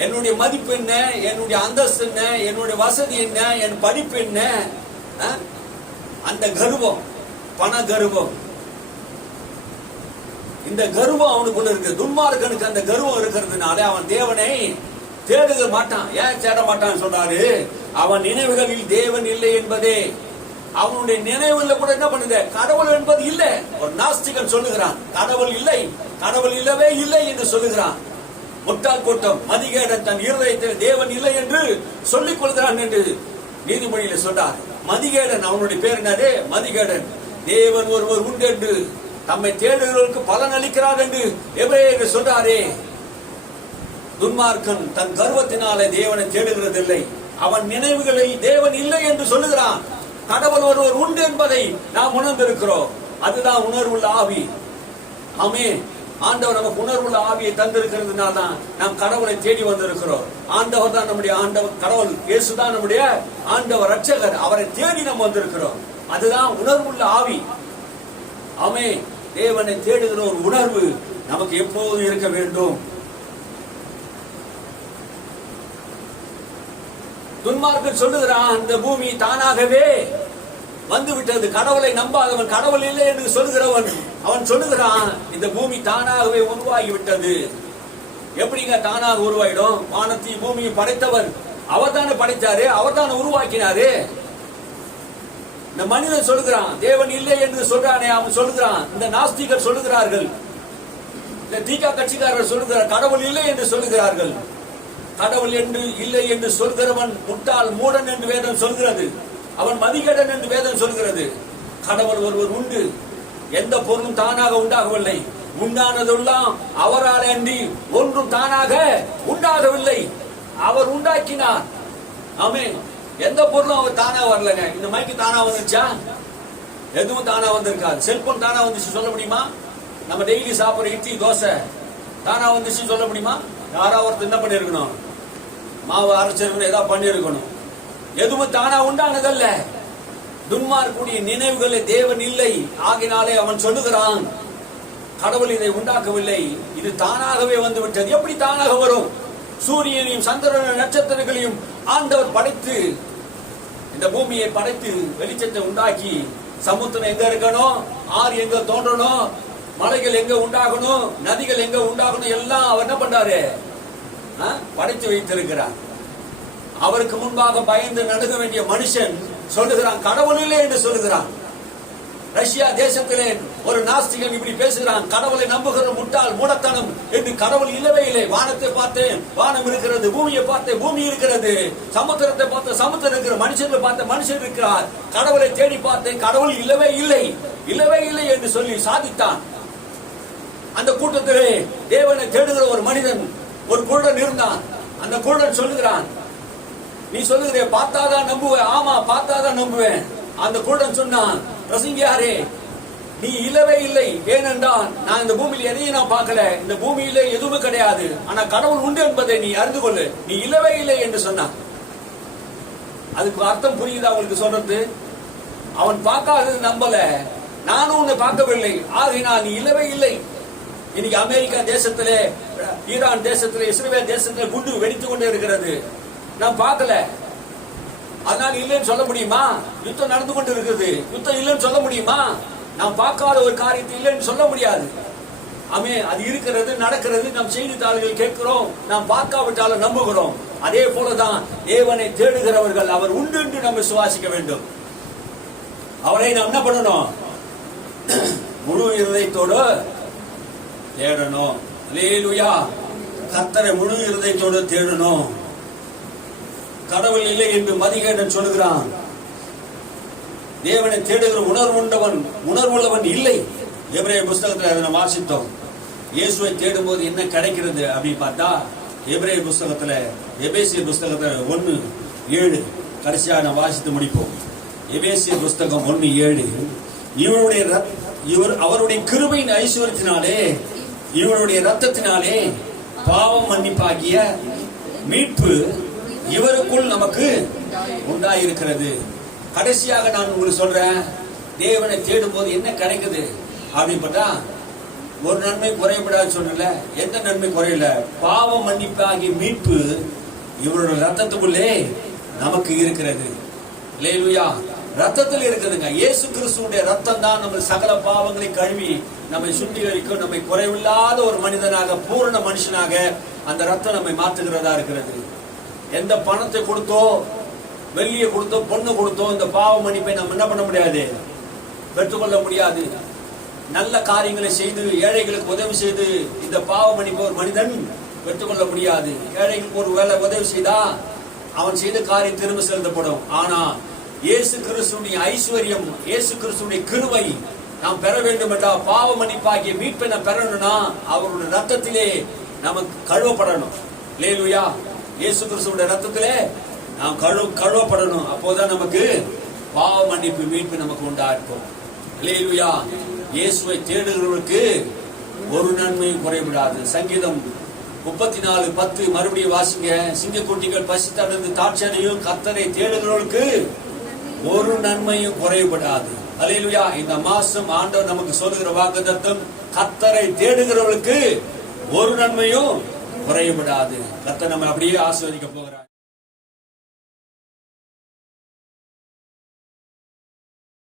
என்னுடைய மதிப்பு என்ன, என்னுடைய அந்தஸ்து என்ன, என்னுடைய வசதி என்ன, என் படிப்பு என்ன, அந்த கர்வம், பண கர்வம். இந்த கர்வம் அவனுக்குள்ள இருக்கு. துன்மார்க்கனுக்கு அந்த கர்வம் இருக்கிறதுனால அவன் தேவனை தேடுக மாட்டான். ஏன் தேட மாட்டான்னு சொல்றாரு? அவன் நினைவுகளில் தேவன் இல்லை என்பதே. அவனுடைய நினைவுல கூட என்ன பண்ணுது? கடவுள் என்பது இல்லை. ஒரு நாஸ்திகன் சொல்லுகிறான், கடவுள் இல்லை, கடவுள் இல்லவே இல்லை என்று சொல்லுகிறான். முட்டாள் கூட்டம், மதிகேடன் தன் இருதயத்தில் தேவன் இல்லை என்று சொல்லிக் கொள்கிறான் என்று நீதிமொழியில சொன்னார். மதிகேடன், அவனுடைய பேர் என்னது? மதிகேடன். தேவன் ஒருவர் உண்டு என்று தம்மை தேடுகிறவர்களுக்கு பலன் அளிக்கிறார் என்று எபிரேயர் சொல்றாரே. துன்மார்க்கன் தன் கர்வத்தினாலே தேவனை தேடுகிறதில்லை. அவன் நினைவுகளில் தேவன் இல்லை என்று சொல்லுகிறான். கடவுள் ஒருவர் உண்டு என்பதை நாம் உணர்ந்திருக்கிறோம். அதுதான் உணர்வுள்ள ஆவி. ஆமென். ஆண்டவர் நமக்கு உணர்வுள்ள ஆவியை தந்திருக்கிறதுனால தான் நாம் கடவுளை தேடி வந்திருக்கிறோம். ஆண்டவர் தான் நம்முடைய ஆண்டவர், கடவுள் இயேசு தான் நம்முடைய ஆண்டவர், ரட்சகர். அவரை தேடி நம்ம வந்திருக்கிறோம். அதுதான் உணர்வுள்ள ஆவி. ஆமென். தேவனை தேடுகிற ஒரு உணர்வு நமக்கு எப்போதும் இருக்க வேண்டும். துன்மார்க்கன் சொல்லுகிறான், இந்த பூமி தானாகவே வந்து விட்டது. கடவுளை நம்பாதவன், கடவுள் இல்லை என்று சொல்லுகிறவன், அவன் சொல்லுகிறான் இந்த பூமி தானாகவே உருவாகி விட்டது. எப்படிங்க தானாக உருவாயிடும்? வானத்தையும் பூமியை படைத்தவர் அவர் தானே படைத்தாரு, அவர் தானே உருவாக்கினாரு. இந்த மனிதன் சொல்லுகிறான் தேவன் இல்லை என்று சொல்றானே, அவன் சொல்லுகிறான். இந்த நாஸ்திகர் சொல்லுகிறார்கள், இந்த தீகா கட்சிக்காரர் சொல்லுகிறார் கடவுள் இல்லை என்று சொல்லுகிறார்கள். கடவுள் என்று இல்லை என்று சொல்கிறவன் முட்டாள், மூடன் என்று வேதம் சொல்கிறது. அவன் மதிகேடன் என்று வேதம் சொல்கிறது. கடவுள் ஒருவர் உண்டு. எந்த பொருளும் தானாக உண்டாகவில்லை. உண்டானதெல்லாம் அவரால் அன்றி ஒன்றும் தானாக உண்டாகவில்லை. அவர் உண்டாக்கினார். ஆமென். எந்த பொருளும் அவர் தானா வரலங்க. இந்த மைக்கு தானா வந்துச்சா? எதுவும் தானா வந்திருக்காது. செல்போன் தானா வந்துச்சு சொல்ல முடியுமா? நம்ம டெய்லி சாப்பிடுற இட்லி தோசை தானா வந்துச்சு சொல்ல முடியுமா? யாராவது ஒருத்தர் என்ன பண்ணிருக்கணும், மாவு அரைச்சிருக்கணும், ஏதாவது பண்ணிருக்கணும். எதுவும் தானா உண்டானதல்ல. துன்மார்க்குடைய நினைவுகளை தேவன் இல்லை. ஆகினாலே அவன் சொல்லுகிறான் கடவுள் இதை உண்டாக்கவில்லை, இது தானாகவே வந்து விட்டது. எப்படி தானாக வரும்? சூரியனையும் சந்திரனையும் நட்சத்திரங்களையும் ஆண்டவர் படைத்து, இந்த பூமியை படைத்து வெளிச்சத்தை உண்டாக்கி, சமுத்திரம் எங்க இருக்கணும், ஆறு எங்க தோன்றணும், மலைகள் எங்க உண்டாகணும், நதிகள் எங்க உண்டாகணும், எல்லாம் அவர் என்ன பண்றாரு? படைத்து வைத்திருக்கிறார். அவருக்கு முன்பாக பயந்து நடுங்க வேண்டிய மனுஷன் சொல்லுகிறான் கடவுள் இல்லை என்று சொல்லுகிறான். ரஷ்யா தேசத்திலே ஒரு நாஸ்திகன் இப்படி பேசுகிறான், கடவுளை நம்புகிற முட்டாள், மூடத்தனம் என்று. கடவுள் இல்லவே இல்லை. வானத்தை பார்த்தேன், வானம் இருக்கிறது. பூமியை பார்த்தேன், பூமி இருக்கிறது. சமுத்திரத்தை பார்த்த சமுத்திரம் இருக்கிற. மனுஷனை பார்த்த மனுஷன் இருக்கிறார். கடவுளை தேடி பார்த்தேன், கடவுள் இல்லவே இல்லை, இல்லவே இல்லை என்று சொல்லி சாதித்தான். அந்த கூட்டத்திலே தேவனை தேடுகிற ஒரு மனிதன், ஒரு குருடன் இருந்தான். அந்த குருடன் சொல்லுகிறான், நீ சொல்லுகிற பார்த்தாதான் நம்புவேன். ஆமா, பார்த்தாதான் நம்புவேன். அந்த குருடன் சொன்னான், பிரசங்கியாரே நீ இல்லவே இல்லை. ஏனென்றால் நான் இந்த பூமியில் எதையும் நான் பார்க்கல, இந்த பூமியிலே எதுவுமே கிடையாது. ஆனா கடவுள் உண்டு என்பதை நீ அறிந்து கொள்ளு, நீ இல்லவே இல்லை என்று சொன்னான். அதுக்கு அர்த்தம் புரியுதா உங்களுக்கு சொல்றது? அவன் பார்க்காதது நம்பல, நானும் உன்னை பார்க்கவில்லை, ஆகினால் நீ இல்லவே இல்லை. இன்னைக்கு அமெரிக்கா தேசத்திலே, ஈரான் தேசத்திலே, இஸ்ரேல் தேசத்திலே குண்டு வெடித்துக் கொண்டே இருக்கிறது. நான் பார்க்கல, அதனால இல்லைன்னு சொல்ல முடியுமா? யுத்தம் நடந்து கொண்டு இருக்குது, யுத்தம் இல்லைன்னு சொல்ல முடியுமா? நாம் பார்க்காத ஒரு காரியத்தை இல்லைன்னு சொல்ல முடியாது. ஆமே, அது இருக்கிறது, நடக்கிறது. நம் செய்தித்தாள்கள் கேட்கிறோம், நாம் பார்க்காவிட்டாலும் நம்புகிறோம். அதே போலதான் தேவனை தேடுகிறவர்கள் அவர் உண்டு என்று நம்ம சுவாசிக்க வேண்டும். அவரை நாம் என்ன பண்ணணும்? முழு இருதயத்தோடு தேடணும். அல்லேலூயா. கர்த்தரை முழு இருதயத்தோடு தேடணும். கடவுள் இல்லை என்று மதிகேடன் சொல்லுகிறான். தேவனை தேடுகிற உணர்வுள்ளவன் இல்லை. எபிரேய புஸ்தகத்தில் அதை நாம் வாசித்தோம். இயேசுவை தேடும் போது என்ன கிடைக்கிறது அப்படின்னு பார்த்தா, எபிரேய புஸ்தகத்துல, எபேசியர் புஸ்தகத்துல 1:7 கடைசியா நாம் வாசித்து முடிப்போம். எபேசியர் புஸ்தகம் 1:7, இவர் அவருடைய கிருபையின் ஐஸ்வரியத்தினாலே, இவருடைய ரத்தத்தினாலே பாவம் மன்னிப்பாகிய மீட்பு இவருக்குள் நமக்கு உண்டாயிருக்கிறது. கடைசியாக நான் உங்களுக்கு சொல்றேன், தேவனை தேடும் போது என்ன கிடைக்குது அப்படின்னு பார்த்தா, ஒரு நன்மை குறையப்படாது சொன்னல. எந்த நன்மை குறையல? பாவம் மன்னிப்பாகிய மீட்பு இவருடைய ரத்தத்துக்குள்ளே நமக்கு இருக்கிறது. அல்லேலூயா. ரத்தத்தில் இருக்குதுங்க. இயேசு கிறிஸ்துவுடைய ரத்தம் தான் நம்ம சகல பாவங்களை கழுவி நம்மை சுத்திகரிக்கும், நம்மை குறைவில்லாத ஒரு மனிதனாக, பூரண மனுஷனாக அந்த ரத்தம் நம்மை மாற்றுகிறதா இருக்கிறது. எந்த பணத்தை கொடுத்தோ, வெள்ளியை கொடுத்தோ, பொண்ணு கொடுத்தோ இந்த பாவ மன்னிப்பை நம்ம என்ன பண்ண முடியாது? பெற்றுக்கொள்ள முடியாது. நல்ல காரியங்களை செய்து ஏழைகளுக்கு உதவி செய்து இந்த பாவ மன்னிப்பு ஒரு மனிதன் பெற்றுக்கொள்ள முடியாது. ஏழைகளுக்கு ஒரு வேலை உதவி செய்தா அவன் செய்த காரியம் திரும்ப செலுத்தப்படும். ஆனா இயேசு கிறிஸ்துவின் ஐஸ்வர்யம், இயேசு கிறிஸ்துவின் கிருபை நாம் பெற வேண்டும் என்றால், பாவ மன்னிப்பாகிய மீட்பை நாம் பெறணும்னா அவருடைய ரத்தத்திலே நமக்கு கழுவப்படணும். அல்லேலூயா. இயேசு கிறிஸ்துவுடைய ரத்தத்திலே நாம் கழுவப்படணும். அப்போதான் நமக்கு பாவ மன்னிப்பு மீட்பு நமக்கு உண்டாயிருக்கும். அல்லேலூயா. இயேசுவை தேடுகிறவர்களுக்கு ஒரு நன்மையும் குறைவிடாது. சங்கீதம் 34:10 மறுபடியும் வாசிங்க. சிங்கக்குட்டிகள் பசித்தடைந்து தாட்சணையும் கர்த்தரை தேடுகிறவர்களுக்கு ஒரு நன்மையும் குறைபடாது. அல்லேலூயா. இந்த மாசம் ஆண்டவர் நமக்கு சொல்லுகிற வாக்குத்தத்தம், கர்த்தரை தேடுகிறவர்களுக்கு ஒரு நன்மையும் குறைபடாது. கர்த்தர் நம்ம அப்படியே ஆசீர்வதிக்க போகிறார்.